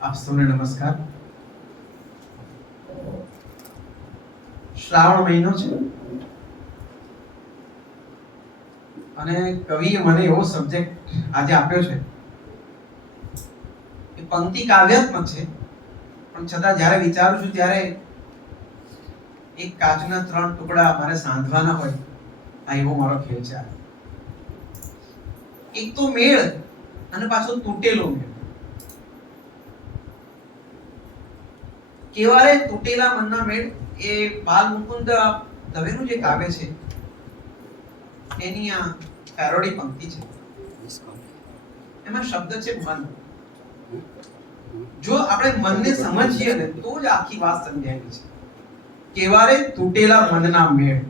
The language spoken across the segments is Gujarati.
આપ સૌને નમસ્કાર. શ્રાવણ મહિનો છે અને કવિએ મને એવો સબ્જેક્ટ આજે આપ્યો છે એ પંક્તિ કાવ્યાત્મક છે, પણ છતાં જ્યારે વિચારું છું ત્યારે એક કાચના 3 ટુકડા મારે સાંધવાના હોય આ એવો મારો ખેલ છે. એક તો મેળ અને પાછો તૂટેલો મેળ. કેવારે તૂટેલા મનના મેળ એ બાલ મુકુંદ દવેનું જે કાવ્ય છે એની આ પેરોડી પંક્તિ છે. એમાં શબ્દ છે મન. જો આપણે મનને સમજીએ ને તો જ આખી વાત સમજાયેલી છે. કેવારે તૂટેલા મનના મેળ.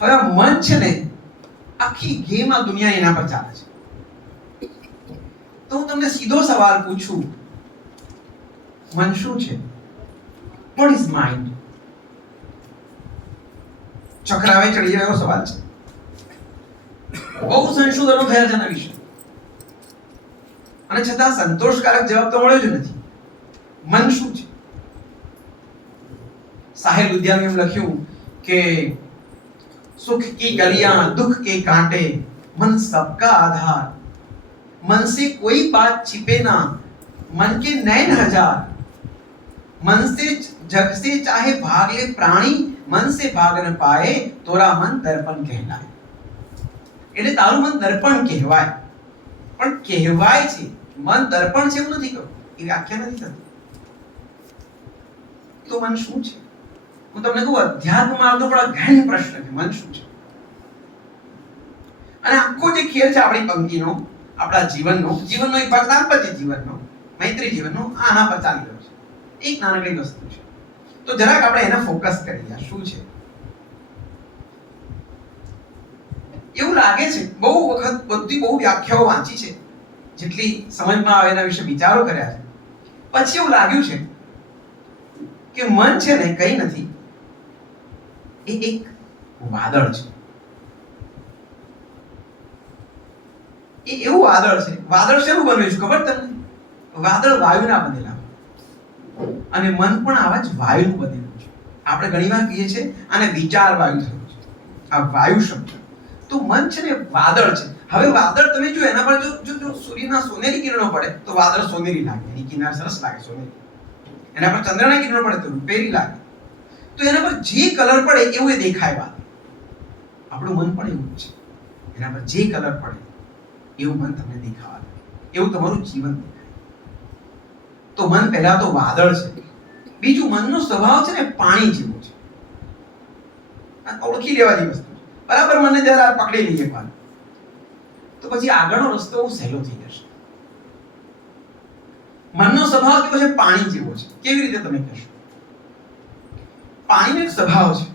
હવે મન છે ને આખી ગેમ આ દુનિયા એના પર ચાલે છે. તો હું તમને સીધો સવાલ પૂછું, મન શું છે? What is mind? ચક્રાવે ચડી જાય એવો સવાલ છે. બહુ સંશોધનો થયા છે આના વિશે અને છતાં સંતોષકારક જવાબ તો મળ્યો જ નથી. મન શું છે? સાહેબ લુધિયાને એમ લખ્યું કે सुख की गलियां दुख के कांटे मन सबका आधार, मन से कोई बात छिपे ना मन के नैन हजार, मन से जग से चाहे भाग ले प्राणी मन से भाग न पाए तोरा मन दर्पण कहलाए. એટલે તારું મન દર્પણ કહેવાય, પણ કહેવાય છે મન દર્પણ છે એવું નથી કહ્યું, એ વ્યાખ્યા નથી થતી. તો મન શું છે? હું તમને કહું, અધ્યાત્મ માર્ગનો પણ ગહન પ્રશ્ન છે, મન શું છે? અને આખો જે ખેલ છે આપણી પંક્તિનો, આપણા જીવનનો એક ભાગ દાંપત્ય જીવનનો, મૈત્રી જીવનનો, આના પર ચાલી રહ્યો છે. એક નાનકડી વસ્તુ છે, તો જરાક આપણે એને ફોકસ કરીએ. શું છે? એવું લાગે છે, બહુ વખત બહુ વ્યાખ્યાઓ વાંચી છે, જેટલી સમજમાં આવે એના વિશે વિચારો કર્યા છે, પછી એવું લાગ્યું છે કે મન છે ને કઈ નથી, એ એક વાદળ છે. એ એવું વાદળ છે. વાદળ શેનું બન્યું છે ખબર તમને? વાદળ વાયુના બનેલા, અને મન પણ આવા જ વાયુનું બનેલું છે. આપણે ઘણીવાર કહીએ છીએ આને વિચાર વાયુ થયું છે, આ વાયુ શબ્દ. તો મન છે ને વાદળ છે. હવે વાદળ તમે જો એના પર જો સૂર્યના સોનેરી કિરણો પડે તો વાદળ સોનેરી લાગે, એની કિનાર સરસ લાગે સોનેરી. એના પર ચંદ્રના કિરણો પડે તો રૂપેરી લાગે. તો એના પર જે કલર પડે એવું એ દેખાય વાદળ. આપણું મન પણ એવું છે, એના પર જે કલર પડે એવું મન તમને દેખાવા લાગે, એવું તમારું જીવન દેખાય. તો મન પહેલા તો વાદળ છે. બીજું, મનનો સ્વભાવ છે ને પાણી જેવો છે. આ ઓળખી લેવાની વસ્તુ છે. બરાબર, મને જરા પકડી લઈએ પાન તો પછી આગળનો રસ્તો બહુ સહેલો થઈ જશે. મનનો સ્વભાવ કેવો છે? પાણી જેવો છે. કેવી રીતે તમે કહેશો? પાણીનો એક સ્વભાવ છે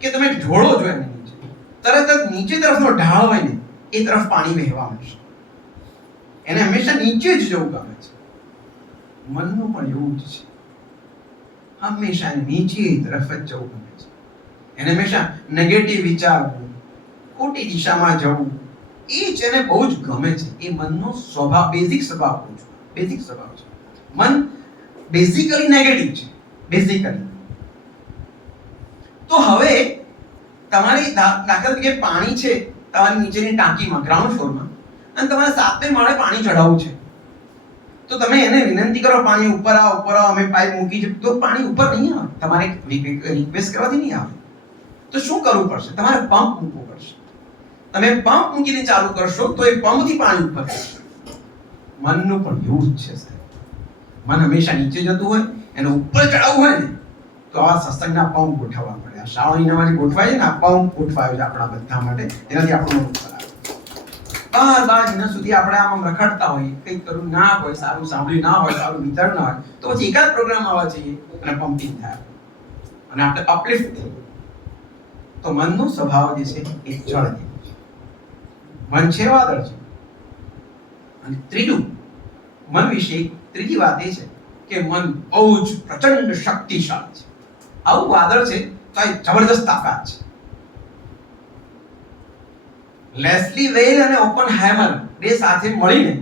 કે તમે ઢોળો જો એને નીચે, તરત જ નીચે તરફનો ઢાળ હોય ને એ તરફ પાણી વહેવા માંડશે. એને હંમેશા નીચે જ જવું ગમે છે. મનનું પણ એવું જ છે, હંમેશા નીચે તરફ જ જવું ગમે છે. એને હંમેશા નેગેટિવ વિચારવું, ખોટી દિશામાં જવું, એ જ એને બહુ જ ગમે છે. એ મનનો સ્વભાવ, બેઝિક સ્વભાવ કહું છું, બેઝિક સ્વભાવ છે. મન બેઝિકલી નેગેટિવ છે, બેઝિકલી. તો હવે તમારી દાખલા તરીકે પાણી છે તમારી નીચેની ટાંકીમાં, ગ્રાઉન્ડ ફ્લોરમાં, અને તમારે 7મે માળે પાણી ચડાવવું છે. તો તમે એને વિનંતી કરો, પાણી ઉપર આવ, અમે પાઇપ મૂકી છે, તો પાણી ઉપર નહીં આવે. તમારે રિક્વેસ્ટ કરવાથી નહીં આવે. તો શું કરવું પડશે? તમારે પંપ મૂકવો પડશે. તમે પંપ મૂકીને ચાલુ કરશો તો એ પંપથી પાણી ઉપર જશે. મનનું પણ એવું જ છે સાહેબ. મન હંમેશા નીચે જતું હોય, એને ઉપર ચડાવવું હોય ને તો આ સત્સંગના પંપ ગોઠવવા પડે. આ શ્રાવણીનામાં જે ગોઠવાય છે ને, આ પંપ ગોઠવાયો છે આપણા બધા માટે, જેનાથી આપણું મન ઉપર આવે. બાર મહિના સુધી આપણે આમ રખડતા હોઈએ, કંઈક કરવું ના હોય, સારું સાંભળ્યું ના હોય, સારું વિચાર ના હોય, તો પછી એકાદ પ્રોગ્રામ આવવા જોઈએ અને પમ્પિંગ થાય અને આપણે અપલિફ્ટ થઈએ. તો મનનો સ્વભાવ જે છે એ જળ જેવું છે. મન છે વાદળ છે. અને ત્રીજું, મન વિશે ત્રીજી વાત એ છે કે મન બહુ જ પ્રચંડ શક્તિશાળી છે. આવું વાદળ છે તો આ જબરદસ્ત તાકાત છે. લેસ્લી વેલ અને ઓપનહેમર બે સાથે મળીને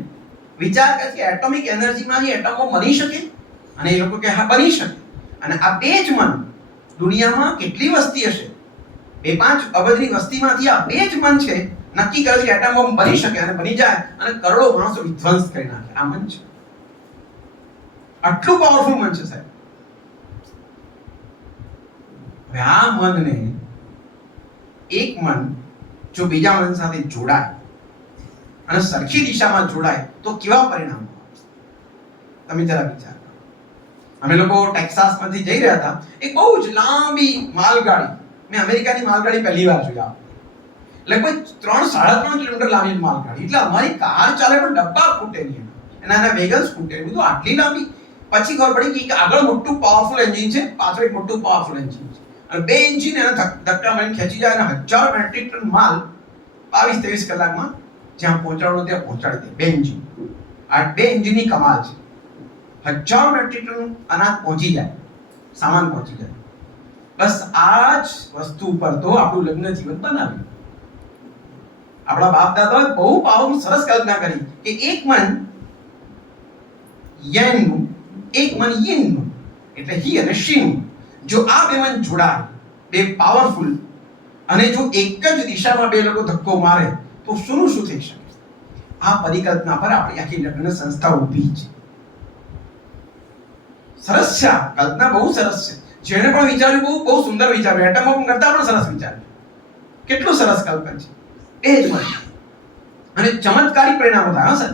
વિચાર કરે છે એટોમિક એનર્જીમાંથી એટમો બની શકે, અને એ લોકો કે હા બની શકે. અને આ બે જ મન, દુનિયામાં કેટલી વસ્તી હશે, 2-5 અબજની વસ્તીમાંથી આ બે જ મન છે નક્કી કરે છે એટમ બોમ્બ બની શકે અને બની જાય અને કરોડો માણસો વિધ્વંસ કરી નાખે. આ મન છે, આટલું પાવરફુલ મન છે સાહેબ. હવે આ મનને એક મન જો બીજા મન સાથે જોડાય અને સરખી દિશામાં જોડાય તો કેવા પરિણામો આવશે તમે જરા વિચાર કરો. અમે લોકો ટેક્સાસમાંથી જઈ રહ્યા હતા, એક બહુ જ લાંબી માલગાડી, મેં અમેરિકાની માલગાડી પહેલી વાર જોઈ. લગભગ 3-3.5 કિલોમીટર લાંબી માલગાડી, એટલે અમારી કાર ચાલે પણ ડબ્બા ફૂટે નહીં, એના વેગન્સ ફૂટે, બધું આટલી લાંબી. પછી ખબર પડી કે આગળ મોટું પાવરફુલ એન્જિન છે, પાછળ એક મોટું પાવરફુલ એન્જિન છે, અને બે એન્જિન એને ધક્કા મારીને ખેંચી જાય અને 1000 મેટ્રિક ટન માલ 22-23 કલાકમાં જ્યાં પહોંચાડવાનું ત્યાં પહોંચાડી દે. બે એન્જિન, આ બે એન્જિનની કમાલ છે. 1000 મેટ્રિક ટન અનાજ પહોંચી જાય, સામાન પહોંચી જાય. બસ આ જ વસ્તુ પર તો આપણું લગ્ન જીવન બનાવ્યું. આપણા બાપ દાદાએ બહુ પાવરફુલ સરસ કલ્પના કરી કે એક મન યનનું, એક મન યિનનું, એટલે હી અને શીનું. જો આ બે મન જોડાય, બે પાવરફુલ, અને જો એક જ દિશામાં બે લોકો ધક્કો મારે તો શું થઈ શકે. આ પરિકલ્પના પર આપણી આખી લગ્ન સંસ્થા ઊભી છે. સરસ છે, આ કલ્પના બહુ સરસ છે. જેણે પણ વિચાર્યું બહુ સુંદર વિચાર્યું, એટમ બોમ્બ કરતા પણ સરસ વિચાર્યું. કેટલું સરસ કલ્પના છે એ જ મન. અને ચમત્કારી પરિણામો થાય. સર,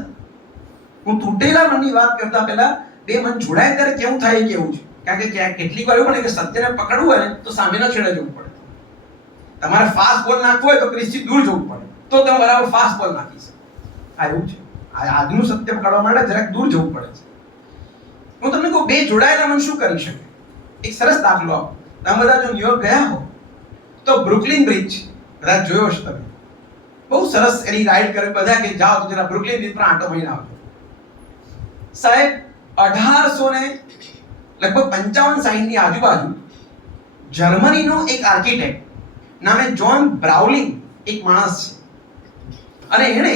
હું તૂટેલા મનની વાત કરતા પહેલા બે મન જોડાય ત્યારે કેવું થાય એ કેવું છે. કારણ કે કેટલીક વાર એવું બને કે સત્યને પકડવું હોય ને તો સામેના છેડે જવું પડે. તમારે ફાસ્ટ બોલ નાખવો હોય તો ક્રિસથી દૂર જવું પડે, તો તમે બરાબર ફાસ્ટ બોલ નાખી શકો. આ એવું છે. આજનું સત્ય પકડવા માટે જરાક દૂર જવું પડે છે. હું તમને કહું, બે જોડાયેલા મન શું કરી શકે. એક સરસ દાખલો આપો. તમે બધા જો ન્યુયોર્ક ગયા હો તો બ્રુકલિન બ્રિજ કદાચ જોયો હશે તમે. બહુ સરસ એની રાઈડ કરે બધા, કે જાઓ તો જરા બ્રુકલિન બ્રિજ પર આંટો મારીને આવજો. સાહેબ 1855-60 ની આજુબાજુ જર્મનીનો એક આર્કિટેક્ટ નામે જોન બ્રાઉલિંગ એક માણસ છે, અને એણે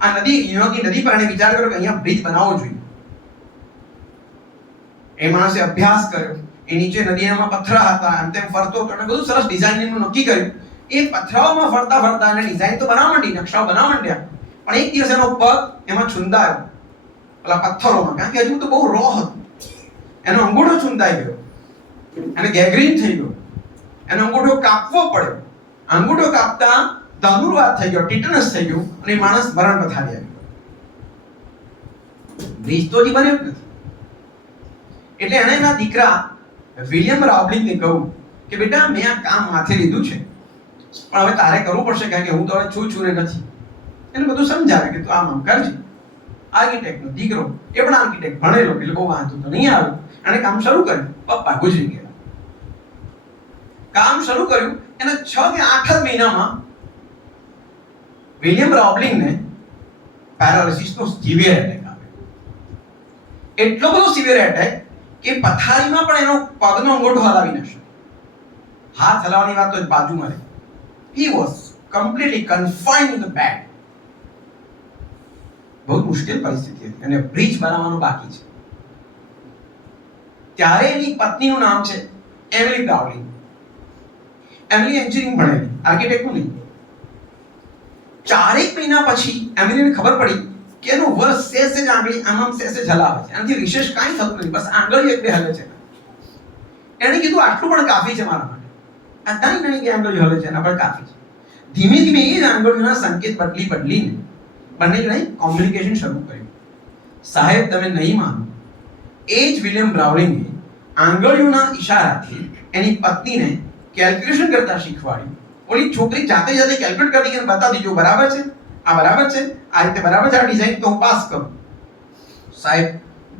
આ નદી, ન્યુયોર્કની નદી પર એને વિચાર કર્યો કે અહીંયા બ્રિજ બનાવવો જોઈએ. એ માણસે અભ્યાસ કર્યો, એ નીચે નદીમાં પથરા હતા, આમ તેમ ફરતો હતો, અને બધું સરસ ડિઝાઇનિંગનું નક્કી કર્યું. એ પથરાઓમાં ફરતા ફરતા એને ડિઝાઇન તો બનાવવા માંડી, નકશાઓ બનાવવા માંડ્યા, પણ એક દિવસ એનો પગ એમાં છુંદાયો પેલા પથ્થરોમાં, કારણ કે હજુ તો બહુ રો હતું. એનો અંગૂઠો છુંદાઈ ગયો, અને ગેંગ્રીન થઈ ગયો, એનો અંગૂઠો કાપવો પડ્યો. અંગૂઠો કાપતા ધનુર્વાત થઈ ગયો, ટીટનસ થઈ ગયું, અને એ માણસ મરણ પથારી આવી ગયો. બ્રિજ તો હજી બન્યો જ નથી. એટલે એણે એના દીકરા વિલિયમ રાઉલિંગને કહ્યું કે બેટા, મેં આ કામ માથે લીધું છે, પણ હવે તારે કરવું પડશે, કારણ કે હું તો હવે છું ને નથી. એને બધું સમજાવે કે તું આમ કરજે. આર્કિટેક્ટનો દીકરો, એ પણ આર્કિટેક્ટ ભણેલો, એટલે બહુ વાંધો તો નહીં આવ્યો. એણે કામ શરૂ કર્યું. પપ્પા ગુજરી ગયા. કામ શરૂ કર્યું, એના 6 કે 8 જ મહિનામાં વિલિયમ રાઉલિંગને પેરાલિસિસનો સિવિયર એટેક આવ્યો. એટલો બધો સિવિયર એટેક કે પથારીમાં પણ એનો પગનો અંગૂઠો હલાવી ન શકે. હાથ હલાવવાની વાત તો બાજુમાં રહે. He was completely confined in the bed. બહુ મુશ્કેલ પરિસ્થિતિ હતી, અને બ્રિજ બનાવવાનું બાકી છે. ત્યારે એની પત્નીનું નામ છે એમિલી બ્રાઉલિંગ. એમિલી એન્જિનિયરિંગ ભણેલી, આર્કિટેક્ટનું નહીં. 4 મહિના પછી એમિલીને ખબર પડી કે એનું વર્ષ સેસે જ આંગળી આમ સેસે જ હલાવે છે, એનાથી વિશેષ કાંઈ થતું નથી, બસ આંગળી એક બે હલે છે. એણે કીધું આટલું પણ કાફી છે મારા માટે. આ નાની નાની આંગળીઓ હલે છે, એના પર કાફી છે. ધીમે ધીમે એ જ આંગળીઓના સંકેત બદલીને બંને જણાએ કોમ્યુનિકેશન શરૂ કર્યું. સાહેબ, તમે નહીં માનો, એ જ વિલિયમ બ્રાઉલિંગે આંગળીઓના ઈશારાથી એની પત્નીને કેલ્ક્યુલેશન કરતા શીખવાડ્યું. ઓલી છોકરી જાતે જાતે કેલ્ક્યુલેટ કરી કે બતાવી દીધું, બરાબર છે, આ બરાબર છે, આ રીતે બરાબર છે, આ ડિઝાઇન તો હું પાસ કરું. સાહેબ,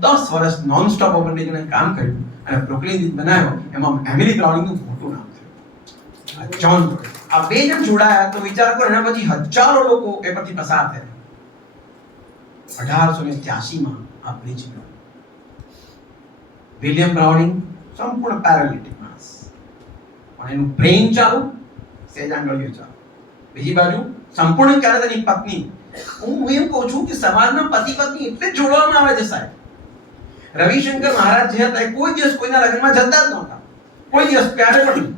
10 વર્ષ નોન સ્ટોપ બંને જણાએ કામ કર્યું અને બ્રુકલિન બ્રિજ બનાવ્યો. એમાં એમિલી બ્રાઉલિંગનું મોટું નામ થયું. John Rowling. આ બે જણ જોડાયા તો વિચાર કરો, એના પછી હજારો લોકો એ પરથી પસાર થયા. 1883માં આ બ્રિજ બન્યો. વિલિયમ બ્રાઉલિંગ સંપૂર્ણ પેરાલિટિક માણસ, પણ એનું બ્રેઇન ચાલુ, સેજ આંગળીઓ ચાલુ. બીજી બાજુ સંપૂર્ણ ત્યારે તેની પત્ની હું એમ કહું છું કે સમાજમાં પતિ પત્ની એટલે જ જોડવામાં આવે છે સાહેબ. રવિશંકર મહારાજ જે હતા એ કોઈ દિવસ કોઈના લગ્નમાં જતા જ નહોતા, કોઈ દિવસ ક્યારે પણ નહીં.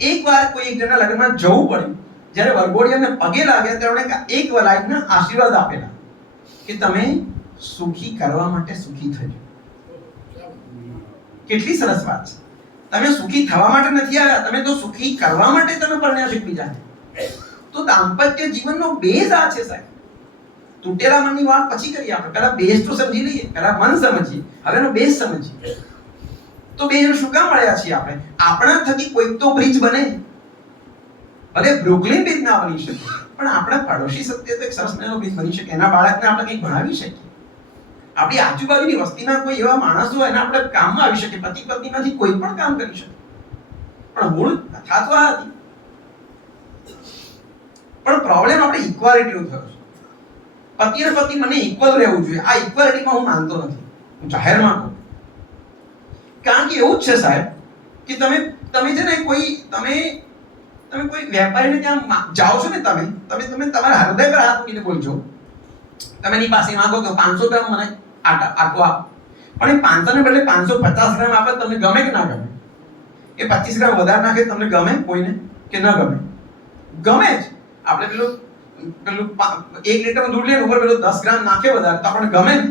એકવાર કોઈ એક જણના લગ્નમાં જવું પડ્યું. જ્યારે વરઘોડિયાને પગે લાગ્યા ત્યારે એક લાઈનના આશીર્વાદ આપેલા કે તમે સુખી કરવા માટે સુખી થજો. કેટલી સરસ વાત છે. તમે સુખી થવા માટે નથી આવ્યા, તમે તો સુખી કરવા માટે તમે પરણ્યા છો એકબીજાને. તો દાંપત્ય જીવનનો બેઝ આ છે સાહેબ. તૂટેલા મનની વાત પછી કરીએ આપણે, પહેલા બેઝ તો સમજી લઈએ, પહેલા મન સમજીએ, હવે એનો બેઝ સમજીએ. તો બેઝ શું કામ મળ્યા છીએ આપણે? આપણા થકી કોઈક તો બ્રિજ બને. ભલે બ્રુકલિન બ્રિજ ના બની શકે, પણ આપણા પડોશી સત્ય તો એક સરસ મજાનો બ્રિજ બની શકે. એના બાળકને આપણે કંઈક ભણાવી શકીએ. આપણી આજુબાજુની વસ્તીના કોઈ એવા માણસો હોય એને આપણે કામમાં આવી શકે. પતિ પત્નીમાંથી કોઈ પણ કામ કરી શકે. પણ મૂળ કથા તો આ હતી. પણ પ્રોબ્લેમ આપણે ઇક્વાલિટીનો થયો છે. પતિ અને પત્ની મને ઇક્વલ રહેવું જોઈએ. આ ઇક્વાલિટીમાં હું માનતો નથી, હું જાહેરમાં કહું. કારણ કે એવું જ છે સાહેબ કે તમે છે ને કોઈ તમે કોઈ વેપારીને ત્યાં જાઓ છો ને, તમે તમારા હૃદય પર હાથ મૂકીને બોલજો. તમે એની પાસે માંગો કે 500 ગ્રામ મને આટો આપ, પણ એ 500 ને બદલે 550 ગ્રામ આપે, તમને ગમે કે ના ગમે? એ 25 ગ્રામ વધારે નાખે તમને ગમે કોઈને કે ન ગમે? ગમે જ. આપણે પેલું 1 લીટર દૂધ લઈને ઉપર પેલું 10 ગ્રામ નાખે વધારે તો આપણને ગમે ને?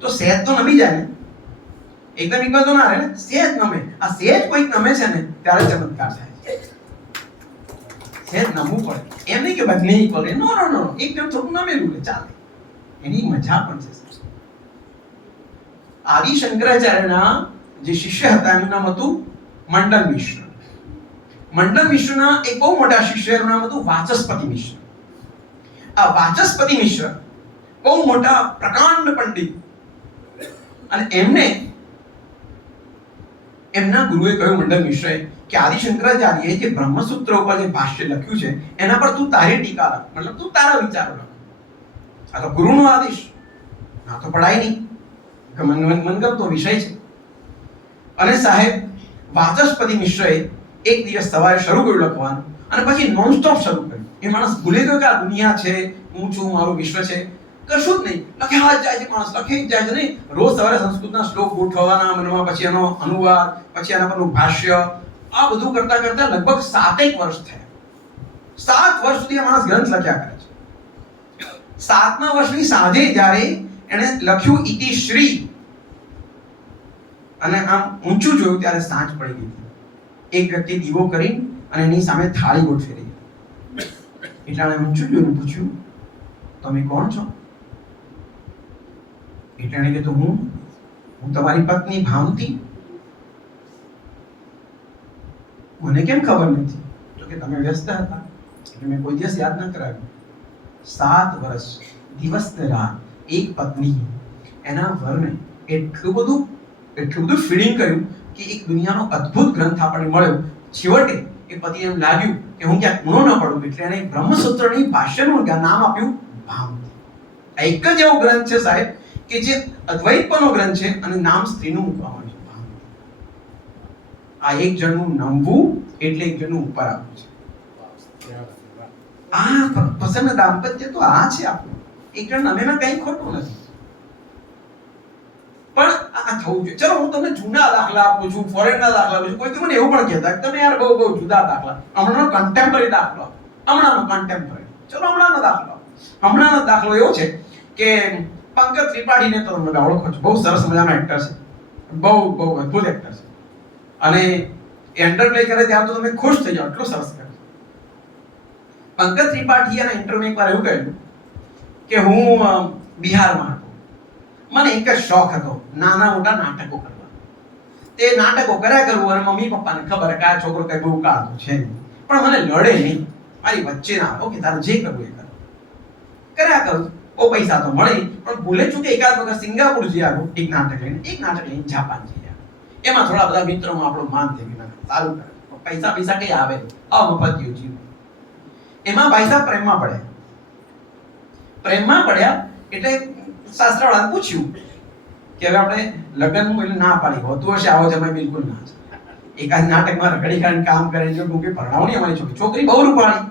તો સહેજ તો નમી જાય ને, એકદમ ઇક્વલ તો ના રહે ને, સહેજ નમે. આ સહેજ કોઈક નમે છે ને ત્યારે ચમત્કાર થાય. સહેજ નમવું પડે, એમ નહીં કે બંને ઇક્વલ. નો એકદમ થોડું નમેલું લે ચાલે, એની મજા પણ છે. આદિ શંકરાચાર્યના જે શિષ્ય હતા એનું નામ હતું મંડન મિશ્ર. મંડન મિશ્રના એક બહુ મોટા શિષ્યનું નામ હતું વાચસ્પતિ મિશ્ર. આ વાચસ્પતિ મિશ્ર બહુ મોટા પ્રકાંડ પંડિત, અને એમના ગુરુએ કહ્યું મંડન મિશ્રએ કે આદિ શંકરાચાર્યએ જે બ્રહ્મસૂત્ર ઉપર જે ભાષ્ય લખ્યું છે એના પર તું તારી ટીકા લખ, મતલબ તું તારા વિચારો લખ. આ તો ગુરુનો આદેશ, ના તો પડાય નહીં, મનગમતો વિષય છે. અને સાહેબ વાચસ્પતિ મિશ્રએ એક દિવસ સવારે શરૂ કર્યું લખવાનું, અને પછી નોન સ્ટોપ શરૂ કર્યું. એ માણસ ભૂલી ગયો કે આ દુનિયા છે, હું છું, મારું વિશ્વ છે, કશું જ નહીં. લખ્યા જ જાય છે માણસ, લખી જ જાય છે. નહીં, રોજ સવારે સંસ્કૃતના શ્લોક ગોઠવવાના મનમાં, પછી એનો અનુવાદ, પછી એના પરનું ભાષ્ય, આ બધું કરતા કરતા લગભગ 7 વર્ષ થયા. 7 વર્ષ સુધી આ માણસ ગ્રંથ લખ્યા કરે છે. 7મા વર્ષની સાંજે જ્યારે એણે લખ્યું ઇતિ શ્રી, અને આમ ઊંચું જોયું ત્યારે સાંજ પડી ગઈ. એક વ્યક્તિ દીવો કરી અને એની સામે થાળી ગોઠવી રહી. એટલે એણે ઊંચું જોયું, પૂછ્યું તમે કોણ છો? એટલે એણે કીધું હું તમારી પત્ની ભાવતી. મને કેમ ખબર નથી? તો કે તમે વ્યસ્ત હતા એટલે મેં કોઈ દિવસ યાદ ન કરાવ્યું. 7 વર્ષ દિવસ ને રાત એક પત્ની એના વરને એટલું બધું ફીડિંગ કર્યું કે એક દુનિયાનો અદ્ભુત ગ્રંથ આપણને મળ્યો. છેવટે એ પતિને એમ લાગ્યું કે હું ક્યાંક ઊણો ન પડું, એટલે એણે બ્રહ્મસૂત્રની ભાષ્યનું નામ આપ્યું ભાવતી. એક જ એવો ગ્રંથ છે સાહેબ કે જે અદ્વૈતપનો ગ્રંથ છે અને નામ સ્ત્રીનું મૂકવામાં આવ્યું છે, ભાવતી. આ એક જણનું નમવું એટલે એક જણનું ઉપર આવવું છે. આ પસંદ દાંપત્ય તો આ છે આપણું. એક જણ નમેમાં કંઈ ખોટું નથી, પણ આ થવું જોઈએ. ચલો હું તમને જૂના દાખલા આપું છું, ફોરેનના દાખલા આપું છું. કોઈ મને એવું પણ કહેતા કે તમે યાર બહુ જુદા દાખલા, હમણાંનો કન્ટેમ્પરરી દાખલો, હમણાંનો કન્ટેમ્પરરી. ચલો હમણાંનો દાખલો એવો છે કે પંકજ ત્રિપાઠીને તો તમે ઓળખો છો, બહુ સરસ મજાનો એક્ટર છે, બહુ અદ્ભુત એક્ટર છે. અને એન્ટર પ્લે કરે ત્યારે તો તમે ખુશ થઈ જાઓ, એટલું સરસ કરે. પંકજ ત્રિપાઠી અને ઇન્ટરવ્યુ એકવાર એવું કહ્યું કે હું બિહારમાં હતો, મને એક જ શોખ હતો નાના મોટા નાટકો કરવા. તે નાટકો કર્યા કરું અને મમ્મી પપ્પાને ખબર કે આ છોકરો કઈ બહુ કાળતો છે નહીં, પણ મને લડે નહીં, મારી વચ્ચે ના આવે. ઓકે, તારે જે કરવું એ કર્યા કરું. ઓ પૈસા તો મળે, પણ ભૂલે ચૂકે એકાદ વખત સિંગાપુર જઈ આવ્યો એક નાટક લઈને જાપાન જઈ આવ્યો. એમાં થોડા બધા મિત્રોમાં આપણું માન થઈ ગયું, સારું કરે, પૈસા કઈ આવે, અમફતિયું જીવ. એમાં ભાઈ સાહેબ પ્રેમમાં પડ્યા એટલે શાસ્ત્રવાળાને પૂછ્યું કે હવે આપણે લગ્ન એટલે ના પાડી હોતું હશે, આવો જમાઈ બિલકુલ ના છે. એકાદ નાટકમાં રખડી ખાઈને કામ કરે, જો કે પરણાવણી અમારી છોકરી બહુ રૂપાળી,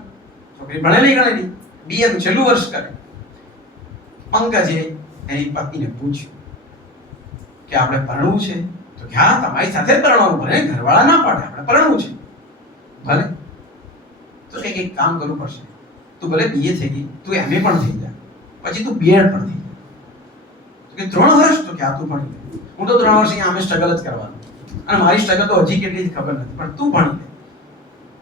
છોકરી ભણેલી ગણેલી, BA નું છેલ્લું વર્ષ કરે. પંકજે એની પત્નીને પૂછ્યું કે આપણે પરણવું છે? તો કે હા, તમારી સાથે જ પરણવાનું, ભલે ઘરવાળા ના પાડે, આપણે પરણવું છે. ભલે. તો એક કામ કરવું પડશે, તું ભલે બીએ થઈ ગઈ, તું એમએ પણ થઈ જા, પછી તું બીએડ પણ થઈ જા. કે 3 વર્ષ? તો કે આ તું ભણી લે. હું તો 3 વર્ષ અહીંયા અમે સ્ટ્રગલ જ કરવાનું, અને મારી સ્ટ્રગલ તો હજી કેટલી જ ખબર નથી, પણ તું ભણી લે.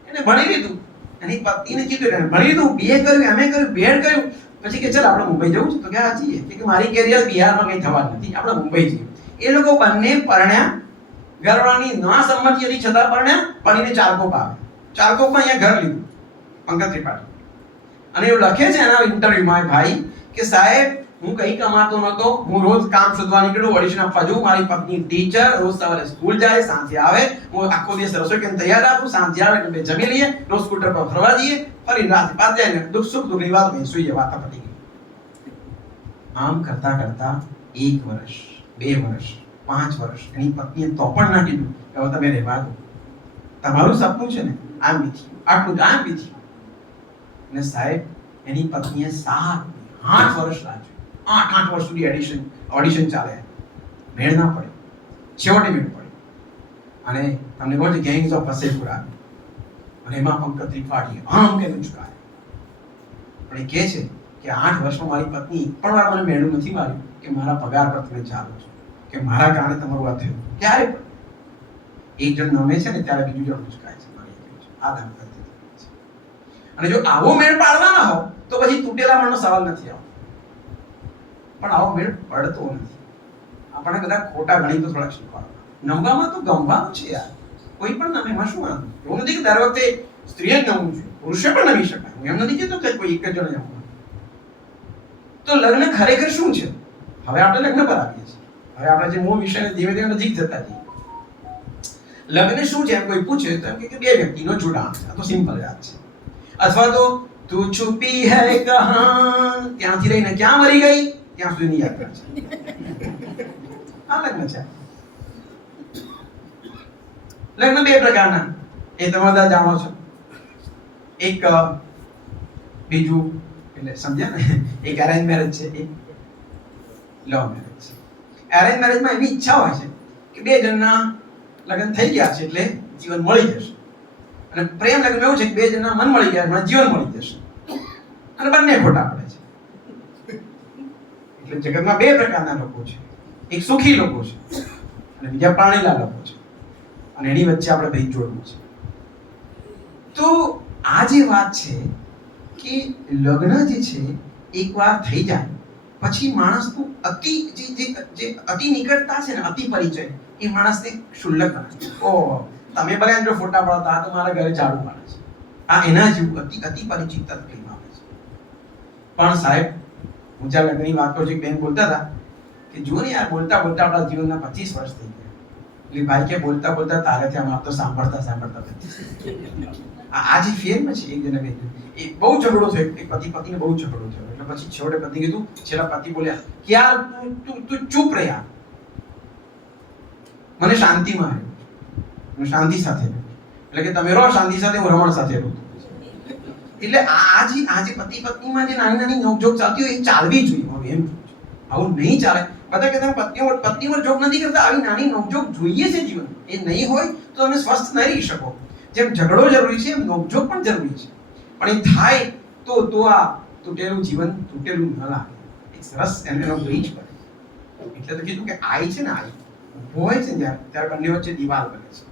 એને ભણી લીધું. એની પત્નીને કીધું એને ભણી લીધું, બીએ કર્યું, એમએ કર્યું, બીએડ કર્યું. પછી કે ચાલ આપણે મુંબઈ જવું છે? તો કે હા જઈએ. કે મારી કેરિયર બિહારમાં કઈ થવાનું નથી, આપણે મુંબઈ જઈએ. એ લોકો બંને પરણ્યા, ઘરવાળાની ના સંમતિ હતી છતાં પરણ્યા, પરણીને ચારકોપ આવે. ચારકોપમાં અહીંયા ઘર લીધું પંકજ ત્રિપાઠી. અને એવું લખે છે એના ઇન્ટરવ્યુમાં ભાઈ કે સાહેબ હું કઈ કમાતો નતો, હું રોજ કામ શોધવા નીકળું, ઓડિશન આપવા જઉં, મારી પત્ની ટીચર, રોજ સવારે સ્કૂલ જાય, સાંજે આવે, હું આખો દિવસ રસોઈ કરીને તૈયાર રાખું, સાંજે આવે એટલે બે જમી લઈએ, રોજ સ્કૂટર પર ફરવા જઈએ, ફરી રાત બાદ જાય ને દુઃખ સુખ દુઃખની વાત નહીં, સુઈએ, વાત પતી ગઈ. આમ કરતા કરતા 1 વર્ષ, 2 વર્ષ, 5 વર્ષ એની પત્નીએ તો પણ ના કીધું કે હવે તમે રહેવા દો, તમારું સપનું છે ને આમ બીથી આટલું આમ બીથી. અને સાહેબ એની પત્નીએ 7-8 વર્ષ રાખ્યું, 8 વર્ષ સુધી ઓડિશન ચાલે, મેળ ના પડે. છેવટે મેળ પડે. અને તમને કહો છે ગેંગ્સ ઓફ વસેપુરા, અને એમાં પંકજ ત્રિપાઠી આમ કે ચુકાય. પણ એ કહે છે કે 8 વર્ષમાં મારી પત્ની એક પણ વાર મને મેળું નથી માર્યું કે મારા પગાર પર તમે ચાલો છો, કે મારા કારણે તમારું આ થયું. ક્યારે પણ એક જણ નમે છે ને ત્યારે બીજું જણ મુસ્કાય છે. આ દાંપત્ય છે. અને જો આવો મેળ પાડવાના હો તો પછી તૂટેલા મનનો સવાલ નથી આવતો. પણ આવો મેળ પડતો નથી. આપણે બધા ખોટા ગણિતો થોડા શીખવાડવા. નમવામાં તો ગમવાનું છે યાર, કોઈ પણ નમે એમાં શું વાંધો? એવું નથી કે દર વખતે સ્ત્રીએ જ નમવું છે, પુરુષે પણ નમી શકાય. હું એમ નથી કહેતો કે કોઈ એક જ જણ નમવું. તો લગ્ન ખરેખર શું છે? હવે આપણે લગ્ન પર આવીએ છીએ. હવે આપણે જે મૂળ વિષયને ધીમે ધીમે નજીક જતા જઈએ. લગ્ન શું છે એમ કોઈ પૂછે તો એમ કે બે વ્યક્તિનો જોડાણ છે. આ તો સિમ્પલ વાત છે. અથવા તો તું છુપી હૈ કહાં, ત્યાંથી લઈને ક્યાં મરી ગઈ ત્યાં સુધીની યાત્રા છે. આ લગ્ન છે. લગ્ન 2 પ્રકારના, એ તમે બધા જાણો છો. એક બીજું એટલે સમજ્યા ને, એક અરેન્જ મેરેજ છે, એક લવ મેરેજ છે. અરેન્જ મેરેજમાં એવી ઈચ્છા હોય છે કે 2 જણના લગ્ન થઈ ગયા છે એટલે જીવન મળી જશે. અને પ્રેમ લગ્ન એવું છે કે 2 જણના મન મળી ગયા એટલે જીવન મળી જશે. અને બંને ખોટા પડે છે. એટલે જગતમાં 2 પ્રકારના લોકો છે. એક સુખી લોકો છે અને બીજા પાણીલા લોકો છે. અને એની વચ્ચે આપણે ભેદ જોડવું છે. તો આ જે વાત છે કે લગ્ન જે છે એકવાર થઈ જાય પછી માણસનું જે અતિ નિકટતા છે ને, અતિ પરિચય, એ માણસને ક્ષુલ્લક બનાવે. ઓહ, તમે ભલે જો ફોટા પાડતા, આ તો મારા ઘરે ઝાડુ મારે છે, આ એના જેવું અતિ પરિચિતતા તકલીફ આવે છે. પણ સાહેબ હું જ્યાં લગ્નની વાત કરું છું, બેન બોલતા હતા કે જો ને યાર બોલતા બોલતા આપણા જીવનના 25 વર્ષ થઈ ગયા. એટલે ભાઈ કે બોલતા બોલતા તારે ત્યાં આપ તો સાંભળતા આ જે ફિલ્મ છે એક જણા બેન, એ બહુ ઝઘડો થયો. એક પતિ પત્નીને બહુ ઝઘડો થયો. એટલે પછી છેવટે પતિ કીધું, છેલ્લા પતિ બોલ્યા કે યાર તું ચૂપ રહે યાર, મને શાંતિમાં રહે, હું શાંતિ સાથે રહું. એટલે કે તમે રહો શાંતિ સાથે, હું રમણ સાથે રહું. એટલે આ જે પતિ પત્નીમાં જે નાની નાની નોકઝોક ચાલતી હોય એ ચાલવી જોઈએ. હવે એમ આવું નહીં ચાલે. બધા કે તમે પત્નીઓ જોક નથી કરતા, આવી નાની નોકઝોક જોઈએ છે જીવન. એ નહીં હોય તો તમે સ્વસ્થ નહીં રહી શકો. જેમ ઝઘડો જરૂરી છે એમ નોકઝોક પણ જરૂરી છે. પણ એ થાય તો આ તૂટેલું જીવન તૂટેલું ન લાગે. એક સરસ એનો બ્રિજ બને. એટલે તો કીધું કે આઈ છે ને, આઈ ઊભો હોય છે ત્યારે બંને વચ્ચે દિવાલ બને છે,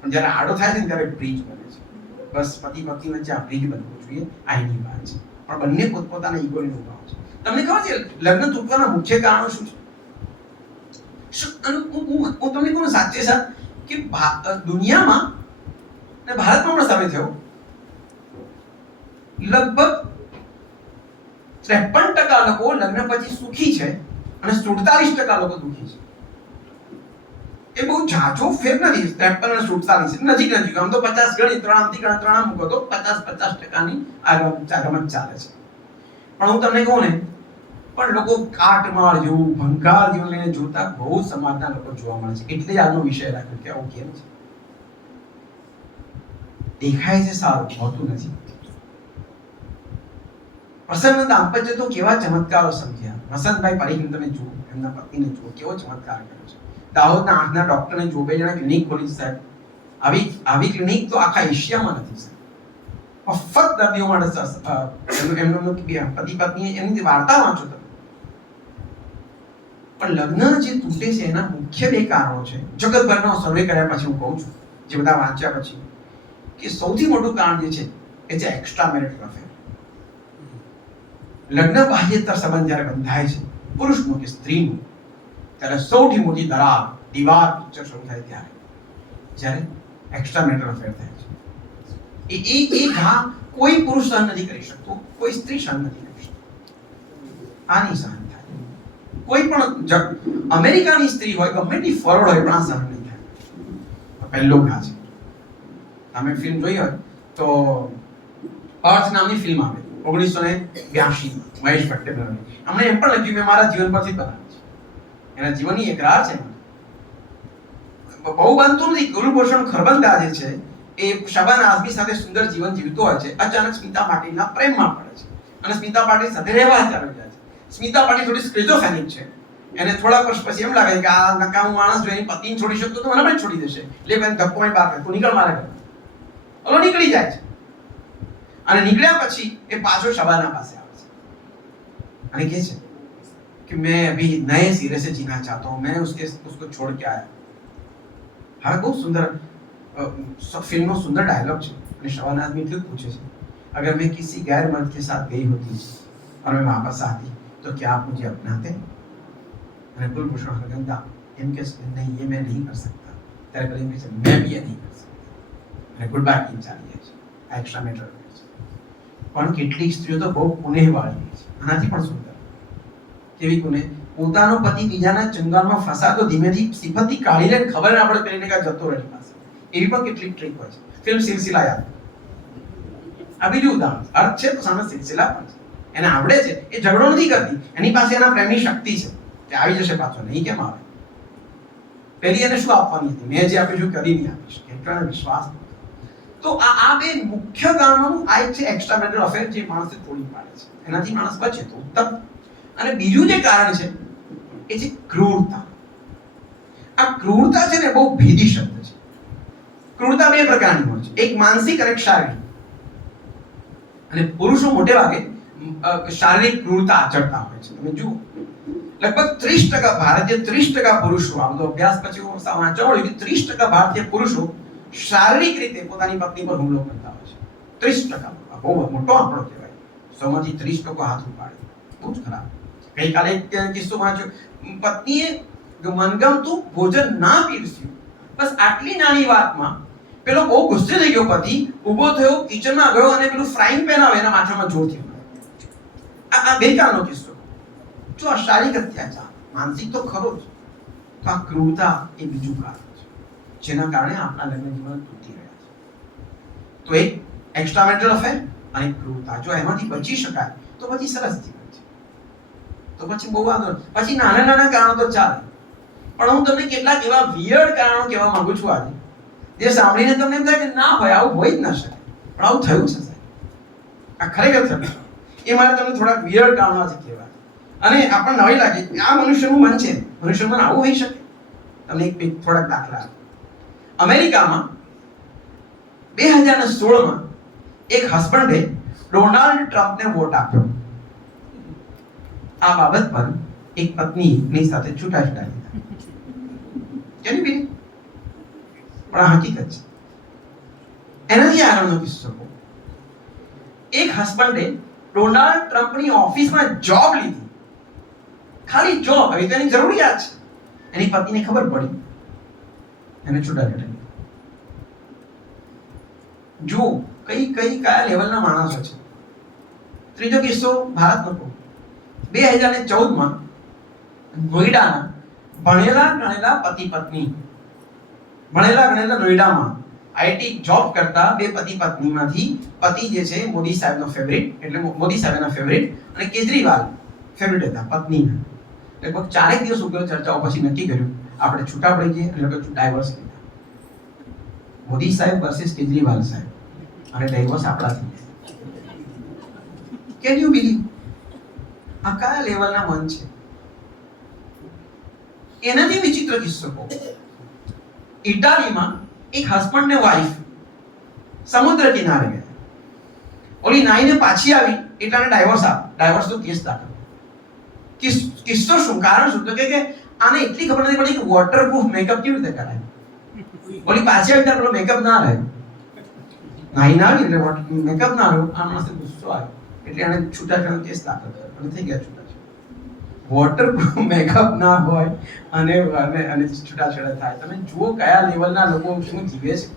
પણ જ્યારે આડો થાય છે ને ત્યારે બ્રિજ બને છે. બસ પતિ પત્ની વચ્ચે આ બ્રિજ બનવું જોઈએ. આઈની વાત છે. પણ બંને પોતપોતાના ઈગોને ઉભાવ છે. તમને ખબર છે લગ્ન તૂટવાના મુખ્ય કારણો શું છે? હું તમને કહું સાચે સાચ કે દુનિયામાં અને ભારતમાં પણ સર્વે થયો, લગભગ 53% લોકો લગ્ન પછી સુખી છે અને 47% લોકો દુખી છે. એ બહુ ઝાઝો ફેર નથી. 53 અને 47 નજીક. આમ તો 50 ગણી, 3 આમથી ત્રણ આમ મૂકો તો 50-50% આ રમત ચાલે છે. પણ હું તમને કહું ને, પણ લોકો કાટમાળ જેવું, ભંગાર જેવું લઈને જોતા બહુ સમાજના લોકો જોવા મળે છે. એટલે જ આજનો વિષય રાખ્યો કે આવું કેમ છે. દેખાય છે સારું, હોતું નથી. પ્રસન્ન દાંપત્ય તો કેવા ચમત્કારો સમજ્યા. વસંતભાઈ પારીખને તમે જુઓ, એમના પત્નીને જુઓ, કેવો ચમત્કાર કર્યો છે. દાહોદના આંખના ડોક્ટરને જુઓ, બે જણા ક્લિનિક ખોલી સાહેબ. આવી ક્લિનિક તો આખા એશિયામાં નથી સાહેબ. મફત દર્દીઓ માટે એમનો પતિ પત્ની એમની વાર્તા વાંચો તમે. પણ લગ્ન જે તૂટે છે એના મુખ્ય બે કારણો છે. જગતભરનો સર્વે કર્યા પછી હું કહું છું, જે બધા વાંચ્યા પછી, કે સૌથી મોટું કારણ જે છે એ છે એક્સ્ટ્રા મેરિટલ અફેર. લગ્ન બાહ્યતર સંબંધ જ્યારે બંધાય છે પુરુષનો કે સ્ત્રીનો, ત્યારે સૌથી મોટી દીવાર પિક્ચર શરૂ થાય જ્યારે એક્સ્ટ્રા મેરિટલ અફેર થાય છે. એ ઘા કોઈ પુરુષ સહન નથી કરી શકતો, કોઈ સ્ત્રી સહન નથી કરી શકતી. આની સહન થાય. કોઈ પણ અમેરિકાની સ્ત્રી હોય, ગમે તેટલી ફરોડ હોય, પણ આ સહન નહીં થાય. પહેલો ઘા છે. તમે ફિલ્મ જોઈ હોય તો અર્થ નામની ફિલ્મ આવે 1982 મહેશ ભટ્ટે. અમને એમ પણ લખ્યું મેં મારા જીવન પરથી બનાવી છે. એના જીવનની એક રાહ છે. બહુ બનતું નથી. કુલભૂષણ ખરબંદા જે છે એ શબાના આઝમી સાથે સુંદર જીવન જીવતો હોય છે. અચાનક સ્મિતા પાટીલના પ્રેમમાં પડે છે અને સ્મિતા પાટીલ સાથે રહેવા ચાલુ જાય છે. સ્મિતા પાટીલ થોડી સ્કિઝોફ્રેનિક છે. એને થોડા વર્ષ પછી એમ લાગે કે આ નકામો માણસ જો એની પત્નીને છોડી શકતો તો મને પણ છોડી દેશે. એટલે એને ધક્કો મારી બહાર કાઢે, તું નીકળ મારા ઘરથી. ઓલો નીકળી જાય છે અને નીકળ્યા પછી એ પાછો શબાના પાસે આવે છે અને કહે છે कि मैं अभी नए सिरे से जीना चाहता हूँ, मैं उसको छोड़ के आया. हाँ, बहुत सुंदर फिल्म में सुंदर डायलॉग है. અને શબાના આઝમી એટલું પૂછે છે, अगर मैं किसी गैर मर्द के साथ गई होती और मैं वापस आती तो क्या आप मुझे अपनाते? અને કુલભૂષણ ખરબંદા એમ કે નહીં, ये मैं नहीं कर सकता. ત્યારે કલીમ કહે છે मैं भी ये नहीं कर सकता. અને ગુડ બાય ટીમ ચાલી જાય છે. આ એક્સ્ટ્રા મેટર છે. પણ કેટલીક સ્ત્રીઓ તો બહુ પુણ્યવાળી છે, આનાથી પણ સુંદર. કેવી કોને પોતાનો પતિ બીજાના ચંગાલમાં ફસાતો ધીમેથી સિફતથી કાઢી લે, ખબર ના પડે પેલીને કા જતો રહે પાસે. એવી પણ કેટલીક ટ્રીક હોય છે. ફિલ્મ સિલસિલા યાદ. આ બીજું ઉદાહરણ. અર્થ છે તો સામે સિલસિલા પણ છે. એને આવડે છે, એ ઝઘડો નથી કરતી. એની પાસે એના પ્રેમની શક્તિ છે કે આવી જશે પાછો, નહીં કેમ આવે. પેલી એને શું આપવાની હતી, મેં જે આપ્યું છું કદી નહીં આપીશ, એટલો વિશ્વાસ. તો આ બે મુખ્ય કારણોનું આ એક છે એક્સ્ટ્રા મેરિટલ અફેર, જે માણસને તોડી પાડે છે. એનાથી માણસ બચે તો ઉત્તમ. અને બીજું જે કારણ છે એ છે ક્રૂરતા. આ ક્રૂરતા છે ને બહુ ભેદી શબ્દ છે. ક્રૂરતા બે પ્રકારની હોય છે, એક માનસિક અને એક શારીરિક. અને પુરુષો મોટે ભાગે શારીરિક ક્રૂરતા આચરતા હોય છે. તમે જુઓ લગભગ 30% ભારતીય 30% પુરુષો, આમ તો અભ્યાસ પછી હું વાંચવા મળ્યું કે 30% ભારતીય પુરુષો શારીરિક રીતે પોતાની પત્ની પર હુમલો કરતા હોય છે. 30%. બહુ મોટો આંકડો કહેવાય. 100માંથી 30% હાથ ઉપાડે. બહુ જ ખરાબ. ગઈકાલે એક કિસ્સો વાંચ્યો, પત્નીએ મનગમતું ભોજન ના પીરસ્યું, બસ આટલી નાની વાતમાં પેલો બહુ ગુસ્સે થઈ ગયો. પતિ ઊભો થયો, કિચનમાં ગયો અને પેલું ફ્રાઈંગ પેન આવે એના માથામાં જોરથી. આ ગઈકાલનો કિસ્સો. જો આ શારીરિક અત્યાચાર, માનસિક તો ખરો જ, તો આ ક્રૂરતા એ બીજું કારણ છે જેના કારણે આપણા લગ્ન જીવન તૂટી રહ્યા છે. તો એક એક્સ્ટ્રા મેરિટલ અફેર અને ક્રૂરતા, જો એમાંથી બચી શકાય તો પછી સરસ જીવન છે. તો પછી બહુ વાંધો. પછી નાના નાના કારણો તો ચાલે, પણ હું તમને કેટલાક એવા વિયર્ડ કારણો કહેવા માંગુ છું આજે, જે સાંભળીને તમને એમ થાય કે ના હોય, આવું હોય જ ના શકે, પણ આવું થયું છે સાહેબ. આ ખરેખર થયું. એ મારે તમને થોડાક વિયર્ડ કારણો આજે કહેવાય. અને આપણને નવાઈ લાગે કે આ મનુષ્યનું મન છે, મનુષ્યનું મન આવું હોઈ શકે. તમને એક થોડાક દાખલા. અમેરિકામાં 2016માં એક હસબન્ડે ડોનાલ્ડ ટ્રમ્પને વોટ આપ્યો. આ બાબત પર એક પત્નીની સાથે છૂટાછેડા લીધા. કેની બી પણ આ હકીકત છે. એનાથી આગળનો કિસ્સો. એક હસબન્ડે ડોનાલ્ડ ટ્રમ્પની ઓફિસમાં જોબ લીધી, ખાલી જોબ. હવે તો એની જરૂરિયાત છે. એની પત્નીને ખબર પડી, એને છૂટાછેડા લીધા. જો કયા લેવલના માણસો છે. ત્રીજો કિસ્સો ભારતનો કહું. 2014માં નોઈડાના ભણેલા ગણેલા પતિ પત્ની, ભણેલા ગણેલા નોઈડામાં આઈટી જોબ કરતા બે પતિ પત્નીમાંથી પતિ જે છે મોદી સાહેબનો ફેવરિટ, એટલે મોદી સાહેબના ફેવરિટ, અને કેજરીવાલ ફેવરિટ હતા પત્નીના. લગભગ 4 દિવસ ઉગ્ર ચર્ચાઓ પછી નક્કી કર્યું આપણે છૂટા પડી જઈએ, એટલે કે ડાયવર્સ લીધા. મોદી સાહેબ વર્સિસ કેજરીવાલ સાહેબ, અને ડાયવર્સ આપણાથી. Can you believe? આ કયા લેવલના મન છે? એનાથી વિચિત્ર કિસ્સો કહું. ઇટાલીમાં એક હસબન્ડ ને વાઈફ સમુદ્ર કિનારે ગયા. ઓલી નાઈને પાછી આવી એટલે ડાયવર્સનો કેસ દાખલ. કિસ્સો શું, કારણ શું? તો કે આને એટલી ખબર નથી પડી કે વોટરપ્રૂફ મેકઅપ કેવી રીતે કરાય. ઓલી પાછી આવી ત્યારે મેકઅપ ના રહ્યો, નાઈ ના આવી એટલે મેકઅપ ના રહ્યો. આ માણસને ગુસ્સો આવ્યો એટલે એને છૂટાછેડાનો કેસ દાખલ કર્યો અને થઈ ગયા છૂટાછેડા. વોટરપ્રૂફ મેકઅપ ના હોય અને છૂટાછેડા થાય. તમે જુઓ કયા લેવલના લોકો શું જીવે છે.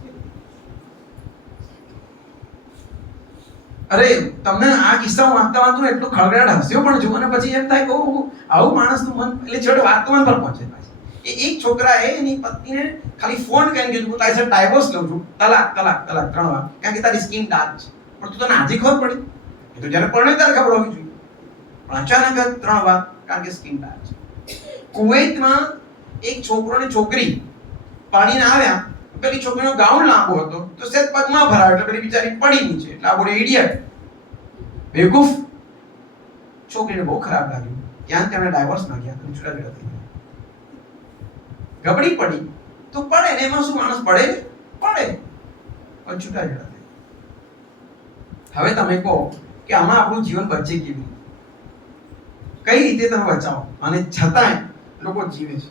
અરે તમને આ કિસ્સામાં વાંચતા એટલું ખળગડાટ હસ્યો પણ જુઓ ને પછી એમ થાય કે આવું માણસનું મન, એટલે છેવટે વાત તો મન પર પહોંચે. એક છોકરાએ એની પત્નીને ખાલી ફોન કરીને કીધું તારી સાથે ડાયવોર્સ લઉં છું, તલાક 3 વાર, કારણ કે તારી સ્કીન ડાર્ક છે. પણ તું તને આજે ખબર પડી? એ તો જ્યારે પરણે ત્યારે ખબર હોવી જોઈએ. પણ અચાનક 3 વાર, કારણ કે સ્કીન ડાર્ક છે. કુવૈતમાં એક છોકરો ને છોકરી પાણીને આવ્યા, પેલી છોકરીનો ગાઉન લાંબો હતો તો સેજ પગમાં ભરાયો એટલે પેલી બિચારી પડી નીચે. એટલે આ બોલે ઇડિયટ, બેવકૂફ. છોકરીને બહુ ખરાબ લાગ્યું. ત્યાં તેને ડાયવોર્સ માંગ્યા, છૂટાછેડા થઈ ગયા. ગબડી પડી તો પડે ને, એમાં શું માણસ પડે? પડે. પણ છૂટાછેડા થઈ. હવે તમે કહો કે આમાં આપણું જીવન બચે કેવી રીતે? કઈ રીતે તમે બચાવો અને છતાંય લોકો જીવે છે?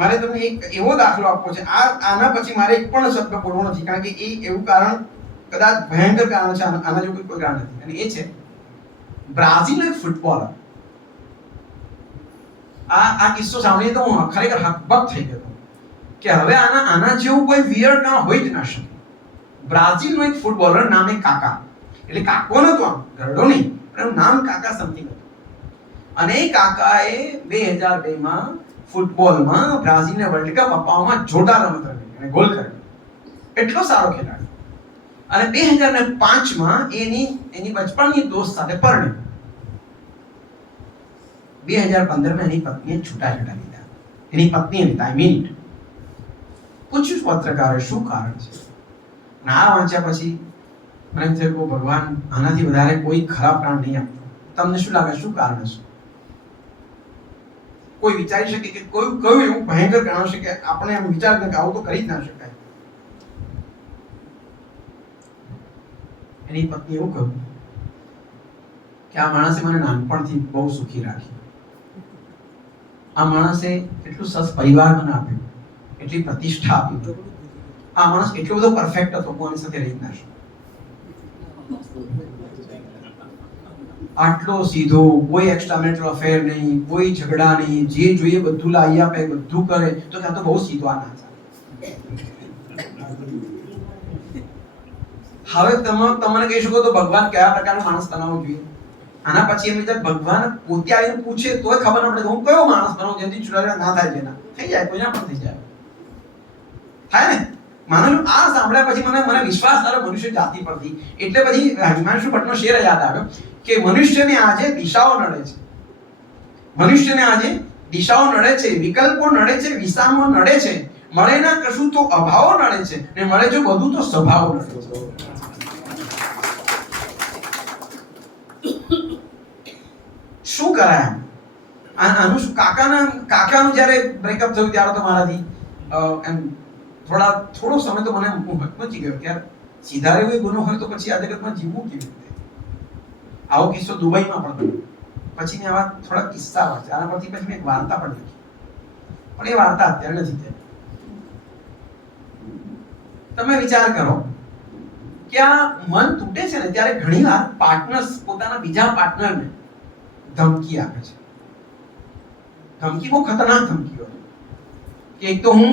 મારે તમને એક એવો દાખલો આપવો છે. આના પછી મારે એક પણ શબ્દ બોલવો નથી, કારણ કે એ એવું કારણ કદાચ ભયંકર કારણ છે. આના જેવું કોઈ કારણ નથી. અને એ છે બ્રાઝિલનો એક ફૂટબોલર. આ કિસ્સો સાંભળીને તો હું ખરેખર હકબક થઈ ગયો કે હવે આના જેવું કોઈ વિયર્ડ કામ હોઈ જ ના શકે. બ્રાઝિલનો એક ફૂટબોલર નામે કાકા, એટલે કાકો નતો, આમ ગરડો નહીં, પણ એનું નામ કાકા સમથિંગ હતું. અને એ કાકાએ 2002 માં ફૂટબોલમાં બ્રાઝિલને વર્લ્ડ કપ અપાવવામાં જોરદાર રમત રમી અને ગોલ કર્યો. એટલો સારો ખેલાડી. અને 2005 માં એની બચપણની દોસ્ત સાથે પરણ્યો. 2015 માં એની પત્નીએ છૂટાછેડા લીધા. એની પત્નીએ લીધા, આઈ મીન ઇટ. પૂછ્યું પત્રકારે શું કારણ છે? ના વાંચ્યા પછી મને એમ થયું કે ભગવાન આનાથી વધારે કોઈ ખરાબ કારણ નહીં આપતો. તમને શું લાગે શું કારણ હશે? કોઈ વિચારી શકે કે કયું એવું ભયંકર કારણ છે કે આપણે એમ વિચાર કે આવું તો કરી જ ના શકાય? એની પત્ની એવું કહ્યું કે આ માણસે મને નાનપણથી બહુ સુખી રાખી. આ માણસે એટલું સરસ પરિવાર મને આપ્યું, એટલી પ્રતિષ્ઠા આપી. આ માણસ એટલો બધો પરફેક્ટ હતો, હું આની સાથે રહી જ ના શકું. આટલો સીધો, કોઈ એક્સ્ટ્રા મેરિટલ અફેર નહીં, કોઈ ઝઘડા નહીં, જે જોઈએ બધું લાવી આપે, બધું કરે. તો કે આ તો બહુ સીધો, આ ના ચાલે. હવે તમને કહી શકો તો ભગવાન કયા પ્રકારનો માણસ બનાવવો જોઈએ? આના પછી એમ વિચાર ભગવાન પોતે આવીને પૂછે તોય ખબર ન પડે હું કયો માણસ બનાવું જેથી છૂટાછેડા ના થાય. જેના થઈ જાય, કોઈના પણ થઈ જાય, થાય ને. માનો આ સાંભળ્યા પછી મને વિશ્વાસ ના રહ્યો મનુષ્ય જાતિ પરથી. એટલે પછી હિમાંશુ ભટ્ટનો શેર યાદ આવ્યો કે મનુષ્યને આજે દિશાઓ નડે છે. મનુષ્યને આજે દિશાઓ નડે છે, વિકલ્પો નડે છે, વિસામો નડે છે. મળે ના કશું તો અભાવો નડે છે, ને મળે જો બધું તો સ્વભાવો નડે છે. શું કરાય આનું શું? કાકાનું જ્યારે બ્રેકઅપ થયું ત્યારે તો મારાથી એમ થોડો સમય તો મને મચી ગયો કે સીધા રહેવું ગુનો હોય તો પછી આ જગતમાં જીવવું કેવી રીતે? આવો કિસ્સો દુબઈમાં પણ બન્યો. પછી મેં આવા થોડા કિસ્સા વાંચ્યા. આના પરથી પછી મેં એક વાર્તા પણ લખી, પણ એ વાર્તા અત્યારે નથી થઈ. તમે વિચાર કરો કે આ મન તૂટે છે ને ત્યારે ઘણીવાર પાર્ટનર્સ પોતાના બીજા પાર્ટનરને ધમકી આપે છે. ધમકી બહુ ખતરનાક ધમકી હોય કે એક તો હું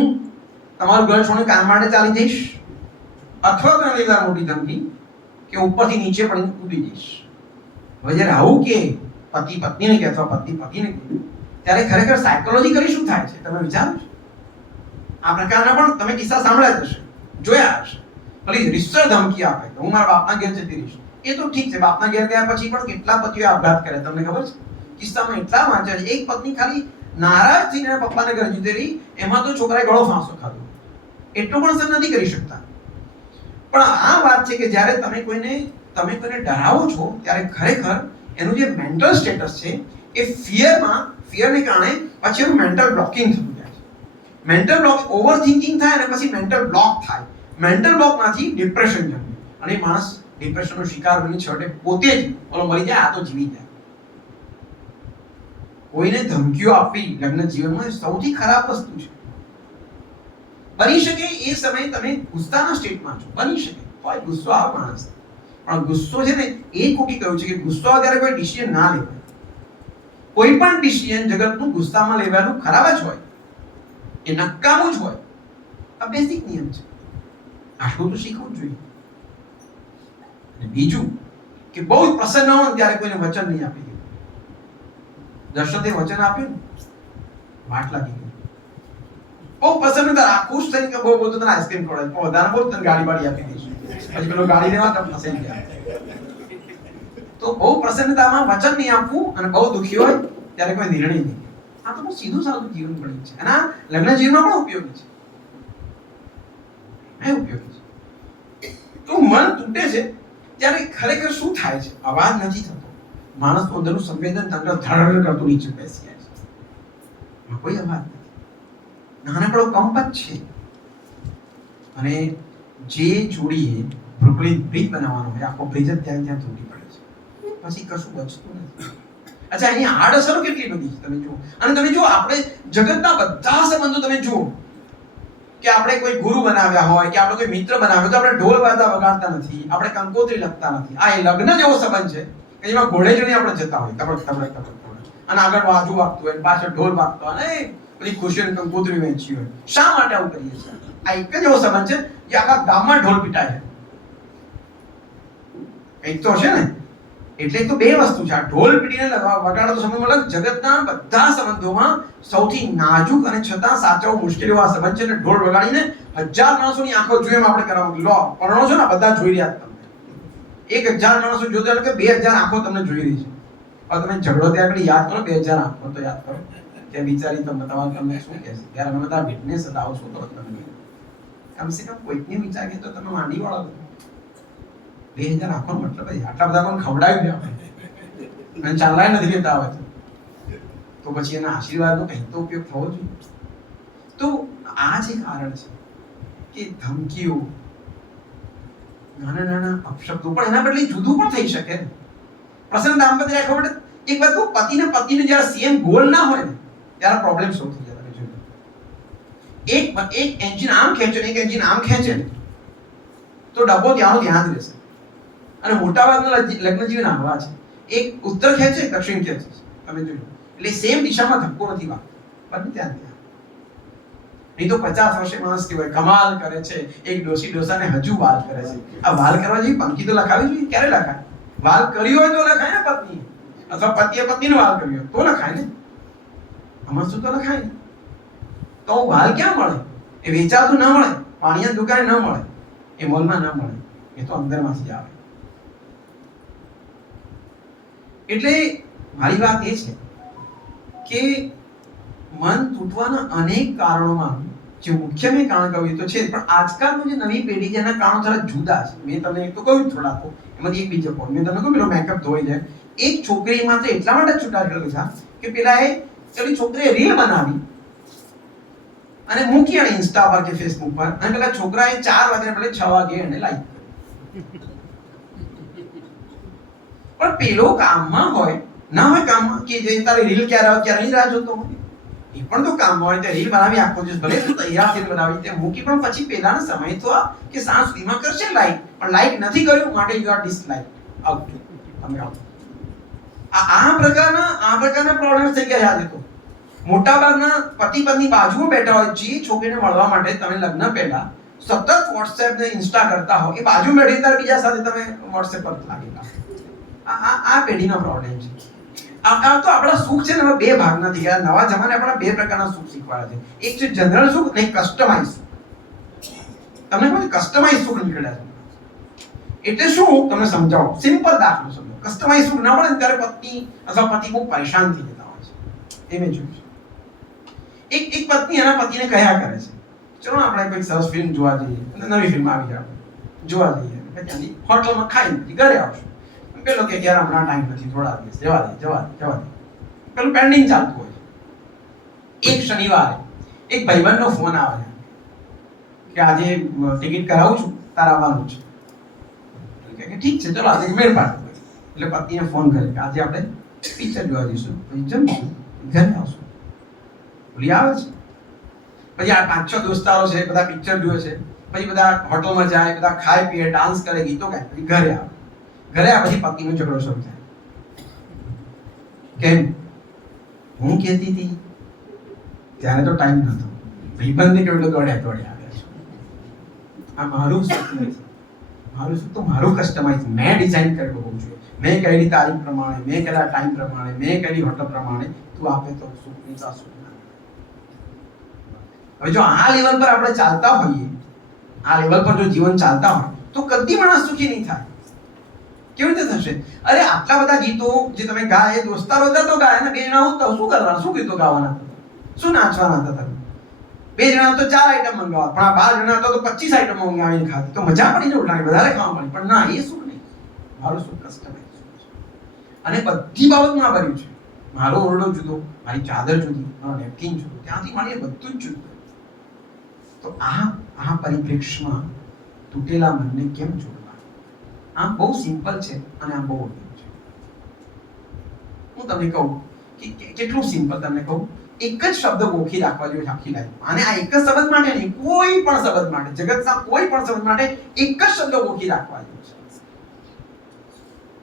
તમારું ઘર છોડીને કામ માટે ચાલી જઈશ, અથવા તો એની મોટી ધમકી કે ઉપરથી નીચે પડીને કૂદી જઈશ. હવે જ્યારે આવું કે પતિ પત્નીને કે અથવા પતિ પતિને કે ત્યારે ખરેખર સાયકોલોજીકલી શું થાય છે તમે વિચારો છો? આ પ્રકારના પણ તમે કિસ્સા સાંભળ્યા જ હશે, જોયા હશે. ભલે રીતસર ધમકી આપે કે હું મારા બાપના ઘેર જતી રહીશ, એ તો ઠીક છે. બાપના ઘેર ગયા પછી પણ કેટલા પતિઓ આપઘાત કરે તમને ખબર છે? કિસ્સામાં એટલા વાંચ્યા છે. એક પત્ની ખાલી નારાજ થઈને પપ્પાને ઘરે જતી રહી, એમાં તો છોકરાએ ગળો ફાંસો ખાધો. એટલું પણ સહન નથી કરી શકતા. પણ આ વાત છે કે જ્યારે તમે કોઈને તમે કોઈને ડરાવો છો ત્યારે ખરેખર એનું જે મેન્ટલ સ્ટેટસ છે એ ફિયરને કારણે પછી એનું મેન્ટલ બ્લોકિંગ થતું જાય છે. મેન્ટલ બ્લોક ઓવર થિંકિંગ થાય અને પછી મેન્ટલ બ્લોક થાય. મેન્ટલ બ્લોકમાંથી ડિપ્રેશન જન્મે અને માણસ ડિપ્રેશનનો શિકાર બની છેવટે પોતે જ ઓલો મરી જાય, આ તો જીવી જાય. કોઈને ધમકીઓ આપવી લગ્ન જીવનમાં સૌથી ખરાબ વસ્તુ છે. બની શકે એ સમયે તમે ગુસ્સાના સ્ટેટમાં છો, બની શકે હોય ગુસ્સો આવે માણસ, પણ ગુસ્સો છે ને એ કોકી કહ્યું છે કે ગુસ્સો આવે ત્યારે કોઈ ડિસિઝન ના લેવાય. કોઈ પણ ડિસિઝન જગતનું ગુસ્સામાં લેવાનું ખરાબ જ હોય, એ નકામું જ હોય. આ બેઝિક નિયમ છે, આટલું તો શીખવું જ જોઈએ. અને બીજું કે બહુ જ પ્રસન્ન હો ત્યારે કોઈને વચન નહીં આપી દેવું. દર્શને વચન આપ્યું ને વાટ લાગી ગઈ. બહુ પ્રસન્ન હતા, ખુશ થઈને કે બહુ બધું તને આઈસ્ક્રીમ ખવડાવી, પણ વધારે બહુ તને ગાડી બાડી આપી દઈશું. પછી પેલો ગાડી લેવા તો ફસાઈ ગયા. તો બહુ પ્રસન્નતામાં વચન નહીં આપવું અને બહુ દુખી હોય ત્યારે કોઈ નિર્ણય નહીં. આ તો બહુ સીધું સાધું જીવન બની છે અને આ લગ્ન જીવનમાં પણ ઉપયોગી છે. ઉપયોગી છે. તો મન તૂટે છે ત્યારે ખરેખર શું થાય છે? અવાજ નથી થતો, માણસનું અંદરનું સંવેદન તંત્ર ધડ કરતું નીચે બેસી જાય છે. કોઈ અવાજ નથી, નાનકડો કંપ જ છે. અને જે જોડીએ બ્રુકલિન બ્રિજ બનાવવાનો હોય, આખો બ્રિજ જ ત્યાં તૂટી પડે છે, પછી કશું બચતું નથી. અચ્છા, એની આડઅસરો કેટલી બધી છે તમે જુઓ. અને તમે જુઓ, આપણે જગતના બધા સંબંધો તમે જુઓ કે આપણે કોઈ ગુરુ બનાવ્યા હોય કે આપણે કોઈ મિત્ર બનાવ્યો તો આપણે ઢોલ વાજા વગાડતા નથી, આપણે કંકોત્રી લખતા નથી. આ લગ્ન જેવો સંબંધ છે કે જેમાં ઘોડે ચડી આપણે જતા હોય તબક તબક તબક, અને આગળ વાજુ વાગતું હોય, પાછળ ઢોલ વાગતો હોય, અને બધી ખુશીઓની કંકોત્રી વહેંચી હોય. શા માટે આવું કરીએ છીએ? આ એક જ એવો સંબંધ છે જે આખા ગામમાં ઢોલ પીટાય છે. કંઈક તો હશે ને. એટલે તો બે વસ્તુ છે, આ ઢોલ પીટીને વગાડતો સંબંધ, મતલબ જગતના બધા સંબંધોમાં સૌથી નાજુક અને છતાં સાચવવું મુશ્કેલ એવો આ સંબંધ છે. ઢોલ વગાડીને 1000 માણસોની આંખો જોઈએ એમ આપણે કરાવવું. લો પરણો છો ને, બધા જોઈ રહ્યા તમને. 1000 માણસો જોતા એટલે કે 2000 આંખો તમને જોઈ રહી છે. હવે તમે ઝઘડો ત્યાં આગળ યાદ કરો, 2000 આંખો તો યાદ કરો કે બિચારી તમને તમને શું કહેશે? ત્યારે અમે બધા વિટનેસ લાવો છો તો તમે કમસે કમ કોઈકની વિચાર કે તો તમે માંડી વાળો 2000 આંખો મતલબ આટલા બધા કોણ ખવડાવી દે આપણે અને ચાલાય નથી લેતા આવે તો પછી એના આશીર્વાદનો કંઈક તો ઉપયોગ થવો જોઈએ. તો આ જ એક કારણ છે કે ધમકીઓ, નાના નાના અપશબ્દો, પણ એના બદલે જુદું પણ થઈ શકે. પ્રસન્ન દાંપત્ય રાખવા માટે એક વાત કહું, પતિને જ્યારે સેમ ગોલ ના હોય ને ત્યારે પ્રોબ્લેમ સોલ્વ થઈ જાય. તમે જોજો, એક એન્જિન આમ ખેંચે ને એક એન્જિન આમ ખેંચે તો ડબ્બો ત્યાંનો ત્યાં જ રહેશે. અને મોટાભાગના લગ્ન જીવન આવા છે, એક ઉત્તર ખેંચે દક્ષિણ ખેંચે. તમે જોજો, એટલે સેમ દિશામાં ધક્કો નથી વાગતો, બંને ત્યાં ત્યાં. નહીં તો 50 વર્ષે માણસ કેવાય કમાલ કરે છે, એક ડોસી ડોસાને હજુ વાલ કરે છે. આ વાલ કરવા જેવી પંખી તો લખાવી જોઈએ. ક્યારે લખાય? વાલ કર્યો હોય તો લખાય ને પત્ની, અથવા પતિએ પત્નીનો વાલ કર્યો તો લખાય ને. આમાં શું તો લખાય ને. તો વાલ ક્યાં મળે? એ વેચાતું ન મળે, પાણીની દુકાને ન મળે, એ મોલમાં ન મળે, એ તો અંદરમાંથી જ આવે. એટલે મારી વાત એ છે કે મન તૂટવાના અનેક કારણોમાં જે મુખ્ય મેં કારણ કહ્યું તો છે, પણ આજકાલનું જે નવી પેઢી છે એના કારણો થોડા જુદા છે. મેં તમને એક તો કહ્યું થોડાક, એમાંથી એક બીજો point મેં તમને કહ્યું પેલો મેકઅપ ધોઈ જાય. એક છોકરી માત્ર એટલા માટે છૂટા કરેલા છે કે પેલા પેલી છોકરીએ રીલ બનાવી અને મૂકી અને ઇન્સ્ટા પર કે ફેસબુક પર, અને પેલા છોકરાએ 4 વાગે પેલે 6 વાગે એને લાઈક કરી. પણ પેલો કામમાં હોય ના હોય કામમાં કે જે તારી રીલ ક્યારે આવે ક્યારે રાહ જોતો હોય, એ પણ તો કામમાં હોય. તે રીલ બનાવી આખો દિવસ ભલે તું તૈયાર થઈને બનાવી તે મૂકી, પણ પછી પેલાનો સમય તો કે સાંજ સુધીમાં કરશે લાઈક, પણ લાઈક નથી કર્યું માટે યુ આર ડિસલાઈક આઉટ. તમે આઉટ. આ પ્રકારના પ્રોબ્લેમ્સ થઈ ગયા છે. તો મોટાભાગના પતિ પત્ની બાજુમાં બેઠા હોય, જે છોકરીને મળવા માટે તમે લગ્ન પહેલા સતત વોટ્સએપ ને ઇન્સ્ટા કરતા હો, એ બાજુ બેઠી ત્યારે બીજા સાથે તમે વોટ્સએપ પર લાગેલા. આ પેઢીનો પ્રોબ્લેમ છે. આ તો આપણા સુખ છે ને બે ભાગના થઈ ગયા. નવા જમાને આપણા બે પ્રકારના સુખ શીખવાડે છે. એક છે જનરલ સુખ અને કસ્ટમાઇઝ સુખ. તમને કોઈ કસ્ટમાઇઝ સુખ નીકળ્યા છે. એટલે શું તમને સમજાવો, સિમ્પલ દાખલો સમજો. કસ્ટમાઇઝ સુખ ના મળે ને ત્યારે પત્ની અથવા પતિ બહુ પરેશાન થઈ જતા હોય છે. એ મેં જોયું છે. એક પત્ની એના પતિને કહ્યા કરે છે, ચલો આપણે કોઈ સરસ ફિલ્મ જોવા જઈએ, નવી ફિલ્મ આવી જાય જોવા જઈએ. કે ત્યાંથી હોટલમાં ખાઈને પછી ઘરે આવશું. પેલો કે યાર હમણાં ટાઈમ નથી, થોડા દિવસ જવા દે. પેલું પેન્ડિંગ ચાલતું હોય. એક શનિવારે એક ભાઈબંધનો ફોન આવે કે આજે ટિકિટ કરાવું છું, તારે આવવાનું છે. કે ઠીક છે, ચલો આજે મેળ પાડો. એટલે પતિને ફોન કરે કે આજે આપણે પિક્ચર જોવા જઈશું, પછી જમશું, ઘરે આવશું. બોલી આવે છે. પછી આ 5-6 દોસ્તારો છે, બધા પિક્ચર જોવે છે, પછી બધા હોટલમાં જાય, બધા ખાય પીએ, ડાન્સ કરે, ગીતો ગાય, પછી ઘરે આવે. ઘરે આ પછી પતિનો ઝઘડો શરૂ થાય. કેમ? હું કહેતી હતી ત્યારે તો ટાઈમ નતો, ભાઈબંધને કેવડો દોડ્યા આવ્યા છે. આ મારું સુખ નથી, મારું સુખ તો મારું કસ્ટમાઇઝ, મેં ડિઝાઇન કરેલું હોવું જોઈએ. મેં કહેલી તારીખ પ્રમાણે, મેં કહેલા ટાઈમ પ્રમાણે, મેં કહેલી હોટલ પ્રમાણે તું આપે તો સુખ નહીં, તો સુખ ના. હવે જો આ લેવલ પર આપણે ચાલતા હોઈએ, આ લેવલ પર જો જીવન ચાલતા હોય તો કદી માણસ સુખી નહીં થાય. કેવી રીતે થશે? અરે આટલા બધા ગીતો જે તમે ગાય, દોસ્તારો હતા તો ગાય, ને 2 જણા હતા શું કરવાના, શું ગીતો ગાવાના, શું નાચવાના હતા તમે? 2 જણા તો 4 આઈટમ મંગાવવા, પણ આ 12 જણા હતા તો 25 આઈટમ મંગાવીને ખાધી, તો મજા પડી જાય, ઉઠાણી વધારે ખાવા મળી. પણ ના, એ સુખ નહીં. મારું સુખ કસ્ટમાઇઝ છે અને બધી બાબતમાં ભર્યું છે. મારો ઓરડો જુદો, મારી ચાદર જુદી, મારો નેપકિન જુદો, ત્યાંથી માંડીને બધું જ જુદું. તો આ પરિપ્રેક્ષ્યમાં તૂટેલા મનને કેમ જોડવા? આમ બહુ સિમ્પલ છે અને આમ બહુ અઘરું છે. હું તમને કહું કે કેટલું સિમ્પલ, તમને કહું, એક જ શબ્દ ગોખી રાખવા જોઈએ આખી લાઈફ. અને આ એક જ સંબંધ માટે નહીં, કોઈ પણ સંબંધ માટે, જગતના કોઈ પણ સંબંધ માટે એક જ શબ્દ ગોખી રાખવા જોઈએ.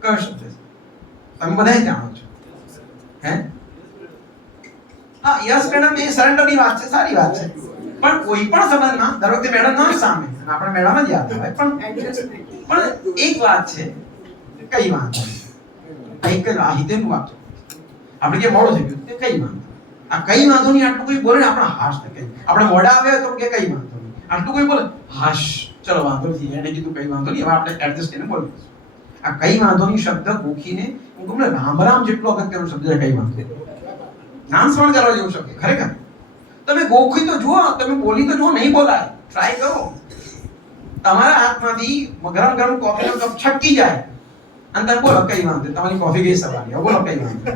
કયો શબ્દ છે? તમે બધા જાણો છો. હે? હા, યસ મેડમ, એ સરેન્ડરની વાત છે, સારી વાત છે. પણ કોઈ પણ સંબંધમાં દર વખતે મેડમ ના સામે આપણે મેડમ જ યાદ આવે, પણ એક વાત છે, કઈ વાંધો એક જ આ હિતેનું વાત આપણે કે મોડો થઈ ગયો કે કઈ વાંધો, આ કઈ વાંધો નહીં આટલું કોઈ બોલે ને આપણે હાશ કે આપણે મોડા આવ્યા તો કે કઈ વાંધો નહીં, આટલું કોઈ બોલે હાશ ચલો વાંધો નથી, એને કીધું કઈ વાંધો નહીં, હવે આપણે એડજસ્ટ કરીને બોલીશું. આ કઈ વાંધો નહીં શબ્દ ગોખીને હું કહું ને, રામ જેટલો અગત્યનો શબ્દ છે કઈ વાંધો. નામ સ્મરણ કરવા જેવું શબ્દ ખરેખર. તમે ગોખી તો જુઓ, તમે બોલી તો જુઓ, નહીં બોલાય, ટ્રાય કરો. તમારા હાથમાંથી ગરમ ગરમ કોફીનો કપ છટકી જાય અને તમે બોલો કઈ વાંધો, તમારી કોફી ગઈ સવારે, બોલો કઈ વાંધો.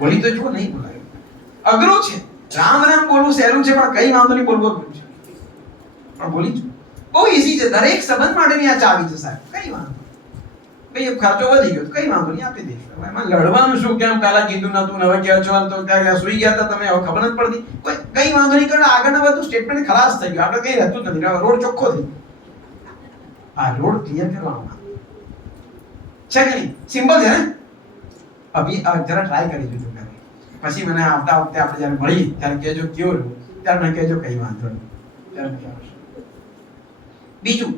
બોલી તો જુઓ, નહીં બોલાય. અઘરું છે. રામ બોલવું સહેલું છે, પણ કઈ વાંધો નહીં બોલવું અઘરું છે. પણ બોલી જુઓ, બહુ ઈઝી છે. દરેક સંબંધ માટેની આ ચાવી છે સાહેબ. કઈ વાંધો, ભાઈ ખર્ચો વધી ગયો કઈ વાંધો નહીં, આપી દઈશું. એમાં લડવાનું શું? કેમ પહેલા કીધું નતું, હવે કહો છો તો ત્યાં સુઈ ગયા હતા તમે, હવે ખબર જ પડતી. કઈ વાંધો નહીં કરે, આગળના બધું સ્ટેટમેન્ટ ખલાસ થઈ ગયું, આગળ કઈ રહેતું જ નથી, રોડ ચોખ્ખો થઈ ગયો. આ રોડ ક્લિયર કરવાનો છે કે નહીં? સિમ્પલ છે ને? અભી જરા ટ્રાય કરી જોજો ઘરે, પછી મને આવતા વખતે આપણે જ્યારે મળી ત્યારે કહેજો કેવું રહ્યું, ત્યારે મને કહેજો કઈ વાંધો નહીં, ત્યારે મજા આવશે. બીજું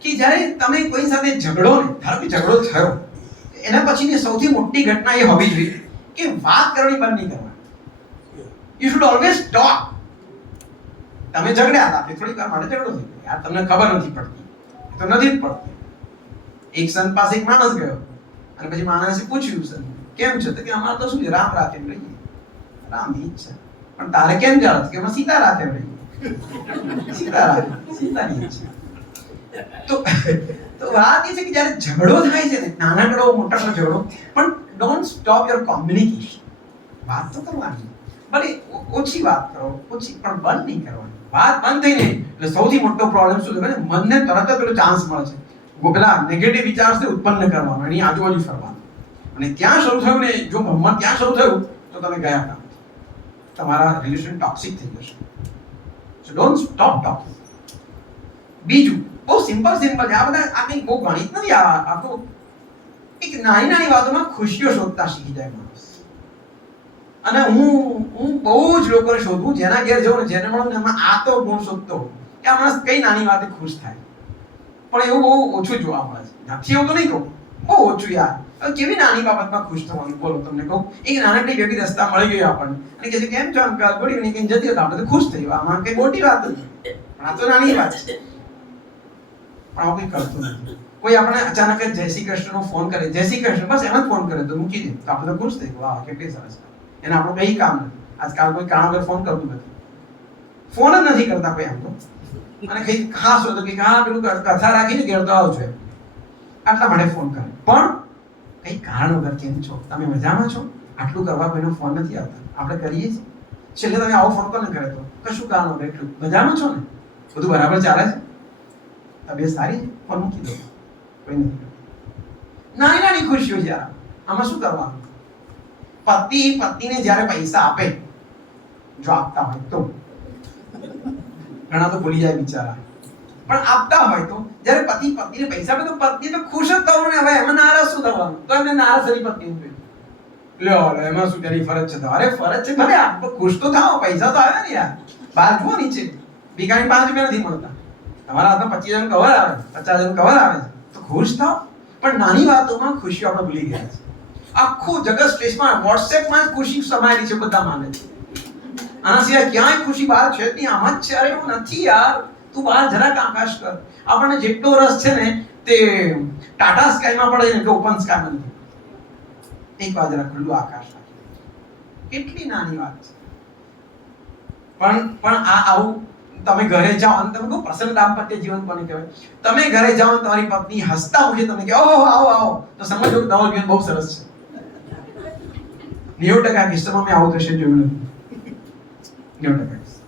કે જ્યારે તમે કોઈ સાથે ઝઘડો ને, ધારો કે ઝઘડો થયો, એના પછીની સૌથી મોટી ઘટના એ હોવી જોઈએ કે વાત કરવાની બંધ નહીં કરવાની. You should always talk. તમે ઝઘડ્યા હતા, થોડીક વાર માટે ઝઘડો થઈ ગયો, યાર તમને ખબર નથી પડતી, તો નથી જ પડતી. એક સંત પાસે એક માણસ ગયો અને પછી માણસે પૂછ્યું, સંત કેમ છે? તો કે અમારે તો શું છે, રામ રાખે રહીએ. રામની ઈચ્છા, પણ તારે કેમ ચાલે? કે અમે સીતા રાખે રહીએ. સીતા રાખે, સીતાની ઈચ્છા. તો વાત એ છે કે જ્યારે ઝઘડો થાય છે ને, નાનકડો મોટાનો ઝઘડો, પણ ડોન્ટ સ્ટોપ યોર કોમ્યુનિકેશન. વાત તો કરવાની, ભલે ઓછી વાત કરો, ઓછી, પણ બંધ નહીં કરવાની. વાત બંધ થઈ ને એટલે સૌથી મોટો પ્રોબ્લેમ શું છે? મનને તરત જ પેલો ચાન્સ મળે છે પેલા નેગેટિવ વિચારને ઉત્પન્ન કરવાનો, એની આજુબાજુ ફરવાનો. અને ત્યાં શરૂ થયું ને, જો મનમાં ત્યાં શરૂ થયું તો તમે ગયા કામ, તમારા રિલેશન ટોક્સિક થઈ જશે. સો ડોન્ટ સ્ટોપ ટોકિંગ. બીજું બહુ સિમ્પલ છે. આ બધા આ કંઈ બહુ ગણિત નથી. આ તો એક નાની નાની વાતોમાં ખુશીઓ શોધતા શીખી જાય માણસ. અને હું બહુ જ લોકોને શોધું, જેના ઘેર જવું ને, જેને મળું ને, એમાં આ તો ગુણ શોધતો કે આ માણસ કઈ નાની વાતે ખુશ થાય. પણ એવું બહુ ઓછું જોવા મળે છે. નથી એવું તો નહીં કહું, બહુ ઓછું યાર. કેવી નાની બાબતમાં ખુશ થવાનું, બોલો તમને કહું. એક નાનકડી બેબી રસ્તા મળી ગયો આપણને અને કહે છે કેમ છો અંકલ, ગુડ ઇવનિંગ, કઈ જતી હતા, આપણે તો ખુશ થઈ ગયો. આમાં કઈ મોટી વાત નથી, પણ આ તો નાની વાત છે. પણ આવું કંઈ કરતું નથી. કોઈ આપણે અચાનક જ જય શ્રી કૃષ્ણનો ફોન કરે, જય શ્રી કૃષ્ણ, બસ એમ જ ફોન કરે તો મૂકી દે, તો આપણે તો ખુશ થઈ ગયા, વાહ કેટલી સરસ. એને આપણું કઈ કામ નથી. આજકાલ કોઈ કામ વગર ફોન કરતું નથી, ફોન જ નથી કરતા કોઈ. આમ તો અને કઈ ખાસ હોય તો કે હા પેલું કથા રાખીને ઘેર તો આવજો એમ. આટલા માટે ફોન કરે. પણ કઈ કારણ વગર કેમ છો, તમે મજામાં છો, આટલું કરવા કોઈનો ફોન નથી આવતા, આપણે કરીએ છીએ. છેલ્લે તમે આવો ફોન કોને કરે તો કશું કારણ વગર એટલું મજામાં છો ને, બધું બરાબર ચાલે છે, તબિયત સારી છે, ફોન મૂકી દો. કોઈ નથી. નાની નાની ખુશીઓ છે આમાં શું કરવાનું. પતિ પત્નીને જ્યારે પૈસા આપે, જો આપતા હોય તો, ઘણા તો ભૂલી જાય બિચારા, પણ આપતા હોય તો જ્યારે પતિ પત્નીને પૈસા આપે તો પત્ની તો ખુશ જ થવાનું ને. હવે એમાં નારાજ શું થવાનું? તો એમને નારાજ થઈ પત્ની લ્યો એમાં શું તેની ફરજ છે? અરે ફરજ છે ભલે, આપ ખુશ તો થાઓ, પૈસા તો આવ્યા ને યાર. બહાર જુઓ નીચે ભીખાની 5 રૂપિયા નથી મળતા, તમારા હાથમાં 25,000 કવર આવે, 50,000 કવર આવે છે, તો ખુશ થાઓ. પણ નાની વાતોમાં ખુશીઓ આપણે ભૂલી ગયા છે. આખું જગત સ્ટ્રેસમાં, વોટ્સએપમાં ખુશી સમાયેલી છે, બધા માને છે. આના સિવાય ક્યાંય ખુશી બહાર છે નહીં, આમ જ છે. અરે એવું નથી યાર, તું બહાર જરાક આકાશ કર. આપણને જેટલો રસ છે ને તે ટાટા સ્કાયમાં પડે ને કે ઓપન સ્કાયમાં નથી. એક વાર જરા ખુલ્લું આકાશ રાખે, કેટલી નાની વાત છે. પણ આવું તમે ઘરે જાઓ અને તમે કહો પ્રસન્ન દાંપત્ય જીવન કોને કહેવાય? તમે ઘરે જાઓ તમારી પત્ની હસતા મુખે તમને કહે ઓહો આવો આવો, તો સમજો કે તમારું જીવન બહુ સરસ છે. 90% કિસ્સામાં મેં આવું દ્રશ્ય જોયું નથી. 90%.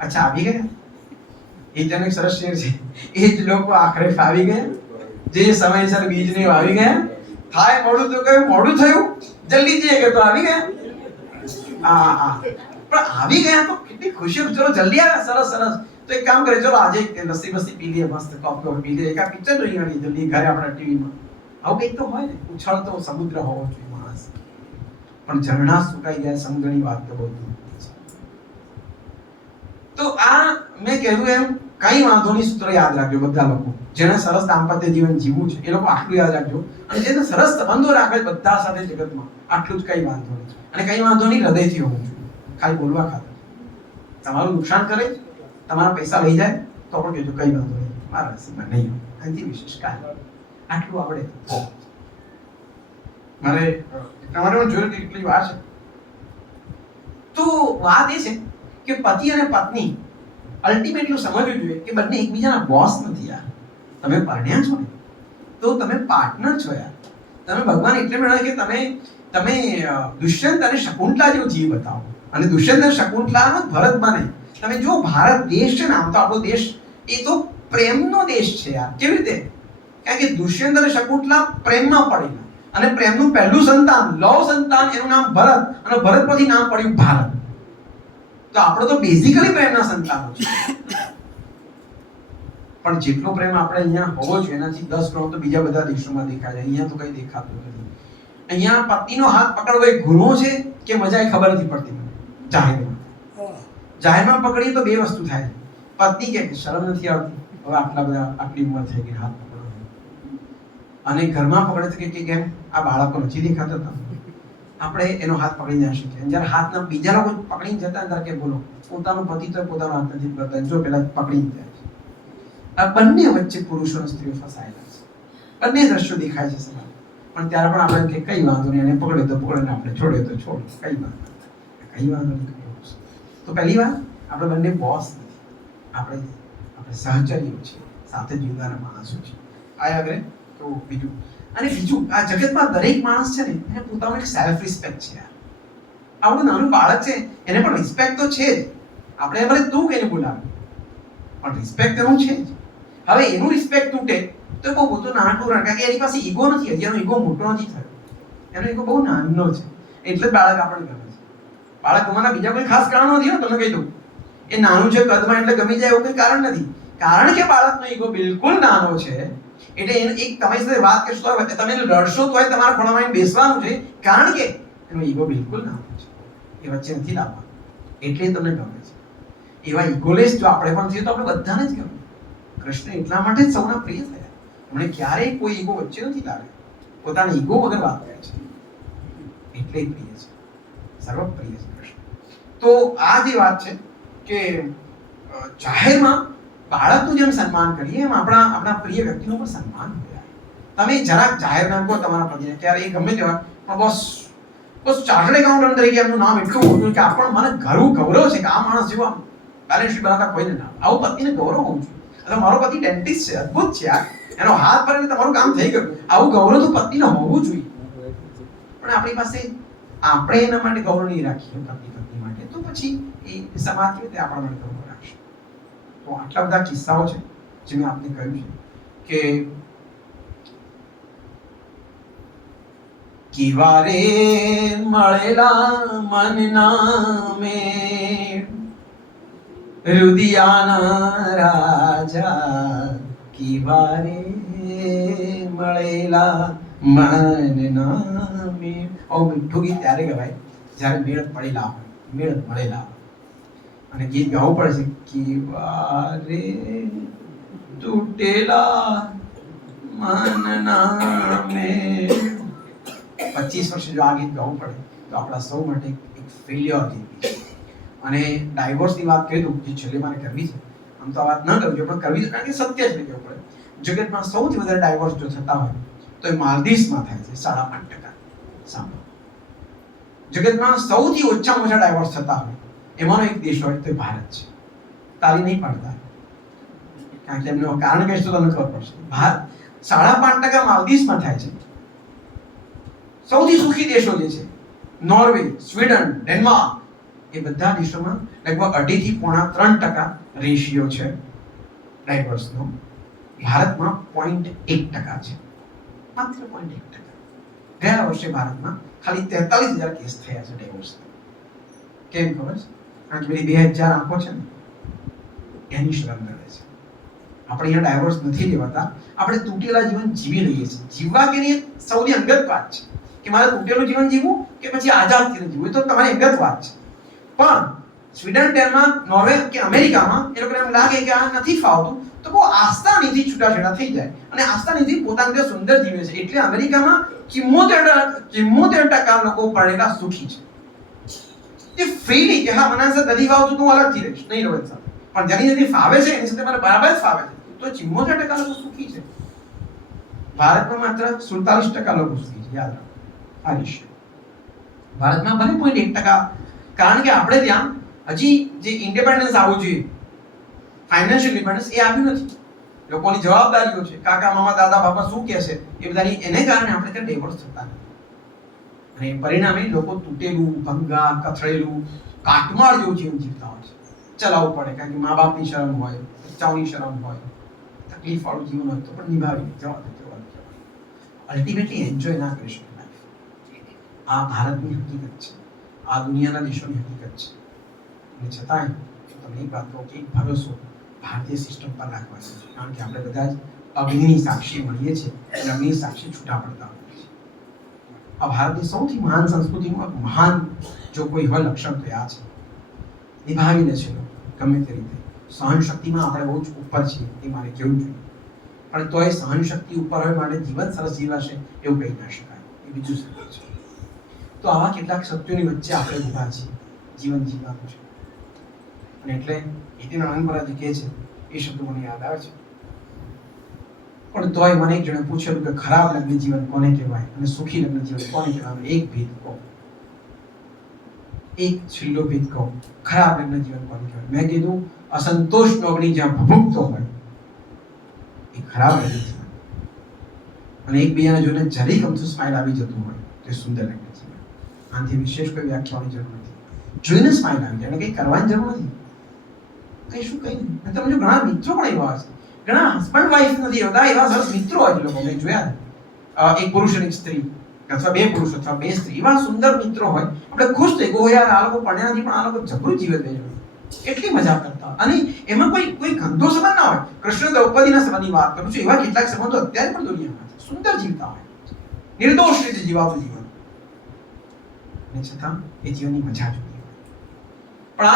અચ્છા આવી ગયા. એ જ એક સરસ શેર છે. એ જ લોકો આખરે ફાવી ગયા, જે સમયસર બીજને આવી ગયા. થાય મોડું તો કયું મોડું થયું, જલ્દી જઈએ કે તો આવી ગયા. હા પણ આવી ગયા તો કેટલી ખુશી. ચલો જલ્દી આવ્યા, સરસ સરસ. તો એક કામ કરે, ચલો આજે લસ્સી બસ્સી પી લઈએ, મસ્ત કોફી પી લઈએ, એક પિક્ચર જોઈ આવીએ જલ્દી ઘરે આપણા ટીવીમાં. આવું કંઈક તો હોય ને. ઉછળતો સમુદ્ર હોવો જોઈએ માણસ, પણ ઝરણા સુકાઈ ગયા, સમુદ્રની વાત તો બહુ દૂર છે. તો આ મેં કહેલું એમ કઈ વાંધો નહીં સૂત્ર યાદ રાખજો બધા લોકો જેને સરસ દાંપત્ય જીવન જીવવું છે. એ લોકો આટલું યાદ રાખજો. અને જેને સરસ સંબંધો રાખે બધા સાથે જગતમાં, આટલું જ કઈ વાંધો નહીં. અને કઈ વાંધો નહીં હૃદયથી હોવું જોઈએ, ખાલી બોલવા ખાતર. તમારું નુકસાન કરે, તમારા પૈસા લઈ જાય તો પણ કહેજો કઈ વાંધો નહીં, મારા નસીબમાં નહીં હોય, એનાથી વિશેષ કાંઈ. આટલું આપણે મારે તમારે જોયું એટલી વાર છે. તો વાત એ છે કે પતિ અને પત્ની અલ્ટિમેટલી સમજવું જોઈએ કે બંને એકબીજાના બોસ નથી યાર. તમે પરણ્યા છો ને તો તમે પાર્ટનર છો યાર. તમે ભગવાન એટલે મળ્યા કે તમે દુષ્યંત અને શકુંતલા જેવો જીવ બતાવો. અને દુષ્યંત અને શકુંતલાનો ભરત બને. તમે જો ભારત દેશ છે ને, આમ તો આપણો દેશ એ તો પ્રેમનો દેશ છે યાર. કેવી રીતે? કારણ કે દુષ્યંત અને શકુંતલા પ્રેમમાં પડેલા, અને પ્રેમનું પહેલું સંતાન લવ સંતાન એનું નામ ભરત, અને ભરત પછી નામ પડ્યું ભારત. તો આપણો તો બેઝિકલી પ્રેમના સંતાનો છે. પણ જેટલો પ્રેમ આપણે અહીંયા હોવો જોઈએ એનાથી 10 ગણો તો બીજા બધા દેશોમાં દેખાય છે. અહીંયા તો કઈ દેખાતું નથી. અહીંયા પતિનો હાથ પકડવો એ ગુનો છે કે મજા એ ખબર નથી પડતી મને. જાહેરમાં પકડીએ તો બે વસ્તુ થાય. પત્ની કે શરમ નથી આવતી, હવે આટલી ઉંમર થઈ ગઈ હાથ પકડો. અને ઘરમાં પકડે તો કે કેમ આ બાળકો નથી દેખાતા તમને? આપણે એનો હાથ પકડી ના શકીએ. જ્યારે હાથના બીજા લોકો પકડીને જતા ત્યારે કે બોલો પોતાનો પતિ તો પોતાનો હાથ નથી પકડતા, જો પેલા પકડીને જાય છે. આ બંને વચ્ચે પુરુષો અને સ્ત્રીઓ ફસાયેલા છે. બંને દ્રશ્યો દેખાય છે સમાન. પણ ત્યારે પણ આપણે કે કઈ વાંધો નહીં, એને પકડે તો પકડે ને આપણે છોડે તો છોડ, કઈ વાંધો નહીં. તો પહેલી વાત, આપણે બંને બોસ નથી, આપણે સહચર્યો છીએ, સાથે જીવવાના માણસો છીએ. આ યાદ રહે. તો બીજું આ જગતમાં દરેક માણસ છે ને એને પોતાનું એક સેલ્ફ રિસ્પેક્ટ છે. આપણું નાનું બાળક છે એને પણ રિસ્પેક્ટ તો છે જ. આપણે એમ તું કઈને બોલાવે, પણ રિસ્પેક્ટ એનું છે જ. હવે એનું રિસ્પેક્ટ તૂટે તો બહુ બધું નાનું કારણ કે એની પાસે ઈગો નથી, હજી એનો ઈગો મોટો નથી થયો, એનો ઈગો બહુ નાનો છે. એટલે જ બાળક આપણને ગમે છે. બાળક ગમવાના બીજા કોઈ ખાસ કારણ નથી. તમને કહી દઉં, એ નાનું છે કદમાં એટલે ગમી જાય એવું કોઈ કારણ નથી. કારણ કે બાળકનો ઈગો બિલકુલ નાનો છે. એટલે એક તમારી સાથે વાત કરશો તો તમે લડશો તો તમારા ખૂણામાં બેસવાનું છે, કારણ કે એનો ઈગો બિલકુલ નાનો છે. એ વચ્ચે નથી લાવવાનો, એટલે તમને ગમે છે. એવા ઈગોલેસ જો આપણે પણ છીએ તો આપણે બધાને જ ગમે. કૃષ્ણ એટલા માટે જ સૌના પ્રિય થયા. એમણે ક્યારેય કોઈ ઈગો વચ્ચે નથી લાવ્યો, પોતાના ઈગો વગર વાત કરે છે, એટલે પ્રિય છે, સર્વપ્રિય છે કૃષ્ણ. તો આ જે વાત છે કે જાહેરમાં બાળકનું જેમ સન્માન કરીએ એમ આપણા પ્રિય વ્યક્તિનું પણ સન્માન કરીએ. તમે જરાક જાહેર નામ કહો તમારા પતિને, ત્યારે એ ગમે તેવા પણ બસ ચાર્ટર્ડ એકાઉન્ટન્ટ તરીકે એમનું નામ એટલું મોટું કે આપણને મને ગૌરવ છે કે આ માણસ જેવો બેલેન્સ શીટ બનાવતા કોઈને ના આવે. આવું પતિને ગૌરવ હોવું જોઈએ. અથવા મારો પતિ ડેન્ટિસ્ટ છે, અદ્ભુત છે યાર, એનો હાથ પર તમારું કામ થઈ ગયું, આવું ગૌરવ તો પતિને હોવું જોઈએ. પણ આપણી પાસે આપણે એના માટે ગૌરવ નહીં રાખીએ પત્ની માટે, તો પછી એ સમાજ કેવી રીતે આપણા માટે ગૌરવ રાખશે? તો આટલા બધા કિસ્સાઓ છે જે મેં આપને કહ્યું છે કે કેવા રે મળેલા મનના મેળ, રુદિયાના રાજા કેવા રે મળેલા મનના મેળ. આવું મીઠું ગીત ત્યારે ગવાય જ્યારે મેળ પડેલા હોય, મેળ મળેલા હોય. અને ગીત ગાવું પડે છે કેવા રે તૂટેલા મનના મેળ. 25 વર્ષે જો આ ગીત ગાવું પડે તો આપણા સૌ માટે એક ફેલિયર ગીત છે. અને ડાયવોર્સની વાત કરી દઉં જે છેલ્લે મારે કરવી છે. આમ તો આ વાત ન કરવી જોઈએ પણ કરવી છે કારણ કે સત્ય જ કહેવું પડે. જગતમાં સૌથી વધારે ડાયવોર્સ જો થતા હોય તો એ માલદીવ્સમાં થાય છે, 5.5%. સાંભળો, જગતમાં સૌથી ઓછામાં ઓછા ડાયવોર્સ થતા હોય એમાંનો એક દેશ હોય તો ભારત છે. તાળી નહીં પાડતા કારણ કે એમનું કારણ કહીશ તો તમને ખબર પડશે. ભારત 5.5% માલદીવ્સમાં થાય છે. સૌથી સુખી દેશો જે છે નોર્વે, સ્વીડન, ડેનમાર્ક, એ બધા દેશોમાં લગભગ 2.5 થી 3% રેશિયો છે ડાયવોર્સનો. ભારતમાં 0.1% છે, માત્ર 0.1%. ગયા વર્ષે ભારતમાં ખાલી 43,000 કેસ થયા છે ડાયવોર્સના. કેમ ખબર છે? કારણ કે પેલી 2000 આંખો છે ને એની શરમ કરે છે. આપણે અહીંયા ડાયવોર્સ નથી લેવાતા, આપણે તૂટેલા જીવન જીવી લઈએ છીએ. જીવવા કે નહીં સૌની અંગત વાત છે કે મારે તૂટેલું જીવન જીવવું કે પછી આઝાદ થઈને જીવવું, એ તો તમારી અંગત વાત છે. પણ સ્વીડન, ડેનમાર્ક, નોર્વે કે અમેરિકામાં એ લોકોને એમ લાગે કે આ નથી ફાવતું તો બહુ આસ્થાનીથી છૂટાછેડા થઈ જાય અને આસ્થાનીથી પોતાની રીતે સુંદર જીવે છે. એટલે અમેરિકામાં 74% લોકો પરણેલા સુખી છે. એ ફ્રીલી કે હા મને નથી ફાવતું તો હું અલગથી રહીશ, નહીં રહું સાથે. પણ જેની નથી ફાવે છે એની સાથે મને બરાબર જ ફાવે છે તો 74% લોકો સુખી છે. ભારતમાં માત્ર 47% લોકો સુખી છે. યાદ રાખો આ રેશિયો. ભારતમાં ભલે 0.1%, કારણ કે આપણે ત્યાં હજી જે ઇન્ડિપેન્ડન્સ આવવું જોઈએ, ફાઇનાન્શિયલ ઇન્ડિપેન્ડન્સ, એ આવ્યું નથી. લોકોની જવાબદારીઓ છે, કાકા મામા દાદા બાપા શું કહે છે એ બધાની, એને કારણે આપણે ત્યાં ડિવોર્સ થતા નથી. અને પરિણામે લોકો તૂટેલું, ભંગા, કથળેલું, કાટમાળ જેવું જીવન જીવતા હોય છે. ચલાવવું પડે કારણ કે મા બાપની શરમ હોય, બચ્ચાઓની શરમ હોય, તકલીફ વાળું જીવન હોય તો પણ નિભાવી જવા. અલ્ટિમેટલી એન્જોય ના કરી શકે લાઈફ. આ ભારતની હકીકત છે, આ દુનિયાના દેશોની હકીકત છે. અને છતાંય તમને એક વાત કહું કે એક ભરોસો ભારતીય સિસ્ટમ પર રાખવાનો છે. કારણ કે આપણે બધા જ અગ્નિની સાક્ષી મળીએ છીએ અને અગ્નિની સાક્ષી છૂટા પડતા હોઈએ છીએ. આ ભારતની સૌથી મહાન સંસ્કૃતિનું મહાન જો કોઈ હોય લક્ષણ તો આ છે. નિભાવી લે છે ગમે તે રીતે. સહન શક્તિમાં આપણે બહુ જ ઉપર છીએ એ મારે કહેવું જોઈએ. પણ તોય સહન શક્તિ ઉપર હોય માટે જીવન સરસ જીવાશે એવું કહી ના શકાય, એ બીજું સત્ય છે. તો આવા કેટલાક સત્યોની વચ્ચે આપણે ઊભા છીએ, જીવન જીવવાનું છે. અને એટલે નીતિન આનંદપરા જે કહે છે એ શબ્દો મને યાદ આવે છે. પણ તોય મને એક જણે પૂછેલું કે ખરાબ લગ્ન જીવન કોને કહેવાય અને સુખી લગ્ન જીવન કોને કહેવાય? એક ભેદ કહો, એક છેલ્લો ભેદ કહો, ખરાબ લગ્ન જીવન કોને કહેવાય? મેં કીધું અસંતોષનો અગ્નિ જ્યાં ભભૂકતો હોય એ ખરાબ લગ્ન જીવન. અને એકબીજાને જોઈને જરી ગમતું સ્માઇલ આવી જતું હોય તો એ સુંદર લગ્ન જીવન. આનાથી વિશેષ કોઈ વ્યાખ્યાની જરૂર નથી. જોઈને સ્માઇલ આવી જાય, કંઈ કરવાની જરૂર નથી. કઈ શું કઈ નહીં. તમે જો ઘણા મિત્રો પણ એવા છે, ઘણા હસબન્ડ વાઈફ નથી હોતા, એવા સરસ મિત્રો હોય છે લોકો. મેં જોયા એક પુરુષ અને એક સ્ત્રી, અથવા બે પુરુષ અથવા બે સ્ત્રી, એવા સુંદર મિત્રો હોય. આપણે ખુશ થઈ ગયો યાર આ લોકો પડ્યા નથી પણ આ લોકો જબરું જીવન રહે છે, એટલી મજા કરતા. અને એમાં કોઈ ગંદો સંબંધ ના હોય. કૃષ્ણ દ્રૌપદીના સંબંધની વાત કરું છું, એવા કેટલાક સંબંધો અત્યારે પણ દુનિયામાં છે, સુંદર જીવતા હોય, નિર્દોષ રીતે જીવાતું જીવન, અને છતાં એ જીવનની મજા જુદી હોય. પણ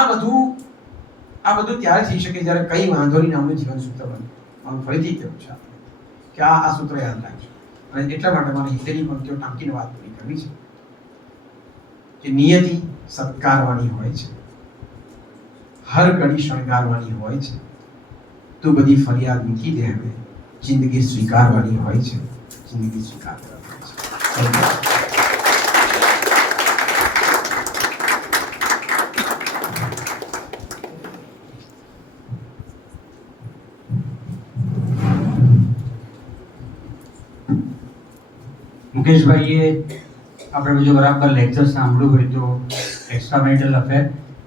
આ બધું ત્યારે થઈ શકે જ્યારે કઈ વાંધો નહીં નામનું જીવન સૂત્ર બને. મારું ફરીથી કહેવું છે કે આ સૂત્ર યાદ રાખજો. અને એટલા માટે મારે હિતેની પંક્તિઓ ટાંકીને વાત પૂરી કરવી છે કે નિયતિ સત્કારવાની હોય છે, હર ઘડી શણગારવાની હોય છે. તું બધી ફરિયાદ મૂકી દે, હવે જિંદગી સ્વીકારવાની હોય છે, જિંદગી સ્વીકાર કરવાની છે. મુકેશભાઈએ આપણે બીજો બરાબર લેક્ચર સાંભળ્યું હોય તો એક્સ્ટ્રા મેરિટલ અફેર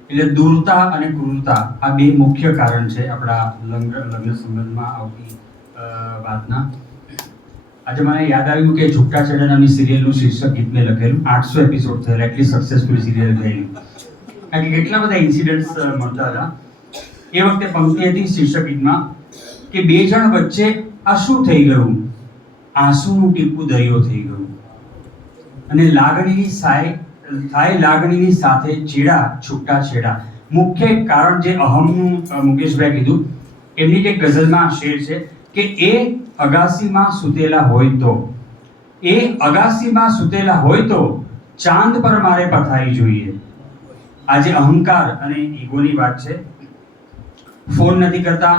એટલે દૂરતા અને ક્રૂરતા આ બે મુખ્ય કારણ છે આપણા લગ્ન સંબંધમાં આવતી વાતના. આજે મને યાદ આવ્યું કે છૂટાછેડા નામની સિરિયલનું શીર્ષક ગીત મેં લખેલું. 800 એપિસોડ થયેલા, એટલી સક્સેસફુલ સિરિયલ થયેલી. કારણ કે કેટલા બધા ઇન્સિડન્ટ્સ મળતા હતા. એ વખતે પંક્તિ હતી શીર્ષક ગીતમાં કે બે જણ વચ્ચે આ શું થઈ ગયું, આંસુનું ટીપું દરિયો થઈ ગયું. અને લાગણીની સાથે ચેડા છૂટાછેડા. મુખ્ય કારણ જે અહમનું મુકેશભાઈ કીધું, એમની જે ગઝલમાં શેર છે કે એ અગાસીમાં સૂતેલા હોય તો ચાંદ પર મારે પથારી જોઈએ. આજે અહંકાર અને ઈગોની વાત છે. ફોન નથી કરતા.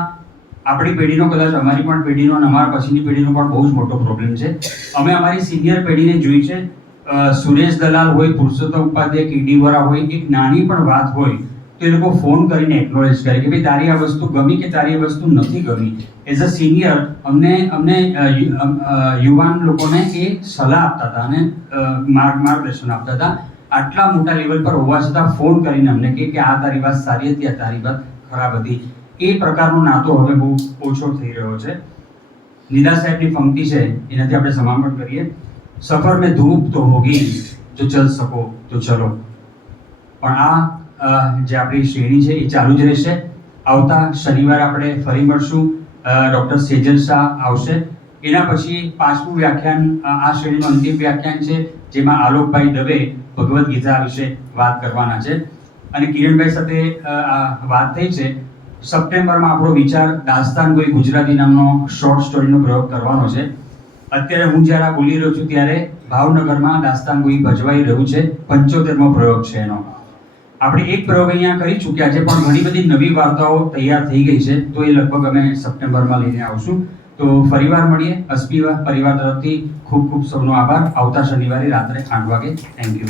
આપણી પેઢીનો, કદાચ અમારી પણ પેઢીનો અને અમારા પછીની પેઢીનો પણ બહુ જ મોટો પ્રોબ્લેમ છે. અમે અમારી સિનિયર પેઢીને જોઈ છે, સુરેશ દલાલ હોય, પુરુષોત્તમ ઉપાધ્યાય, કેડી વોરા હોય, એક નાની પણ વાત હોય તો એ લોકો ફોન કરીને એક્નોલેજ કરે કે ભાઈ તારી આ વસ્તુ ગમી કે તારી આ વસ્તુ નથી ગમી. એઝ અ સિનિયર અમને યુવાન લોકોને એ સલાહ આપતા હતા અને માર્ગદર્શન આપતા હતા. આટલા મોટા લેવલ પર હોવા છતાં ફોન કરીને અમને કે આ તારી વાત સારી હતી, આ તારી વાત ખરાબ હતી. એ પ્રકારનો નાતો હવે બહુ ઓછો થઈ રહ્યો છે. નિદા સાહેબની પંક્તિ છે, એનાથી આપણે સમાપન કરીએ. સફર મેં ધૂપ તો હોગી, જો ચલ સકો તો ચલો. પણ આ જે આપણી શ્રેણી છે એ ચાલુ જ રહેશે. આવતા શનિવારે આપણે ફરી મળશું. ડૉક્ટર સેજલ શાહ આવશે. એના પછી 5મું વ્યાખ્યાન, આ શ્રેણીનું અંતિમ વ્યાખ્યાન છે, જેમાં આલોકભાઈ દવે ભગવદ્ ગીતા વિશે વાત કરવાના છે. અને કિરણભાઈ સાથે વાત થઈ છે. સપ્ટેમ્બરમાં આપણો વિચાર દાસ્તાન ગોઈ ગુજરાતી નામનો શોર્ટ સ્ટોરીનો પ્રયોગ કરવાનો છે. અત્યારે હું જ્યારે આ બોલી રહ્યો છું ત્યારે ભાવનગરમાં દાસ્તાન ગોઈ ભજવાઈ રહ્યું છે. 75મો પ્રયોગ છે એનો. આપણે એક પ્રયોગ અહીંયા કરી ચૂક્યા છે, પણ ઘણી બધી નવી વાર્તાઓ તૈયાર થઈ ગઈ છે, તો એ લગભગ અમે સપ્ટેમ્બરમાં લઈને આવશું. તો ફરીવાર મળીએ. અસ્પી પરિવાર તરફથી ખૂબ ખૂબ સૌનો આભાર. આવતા શનિવારે રાત્રે 8 વાગે. Thank you.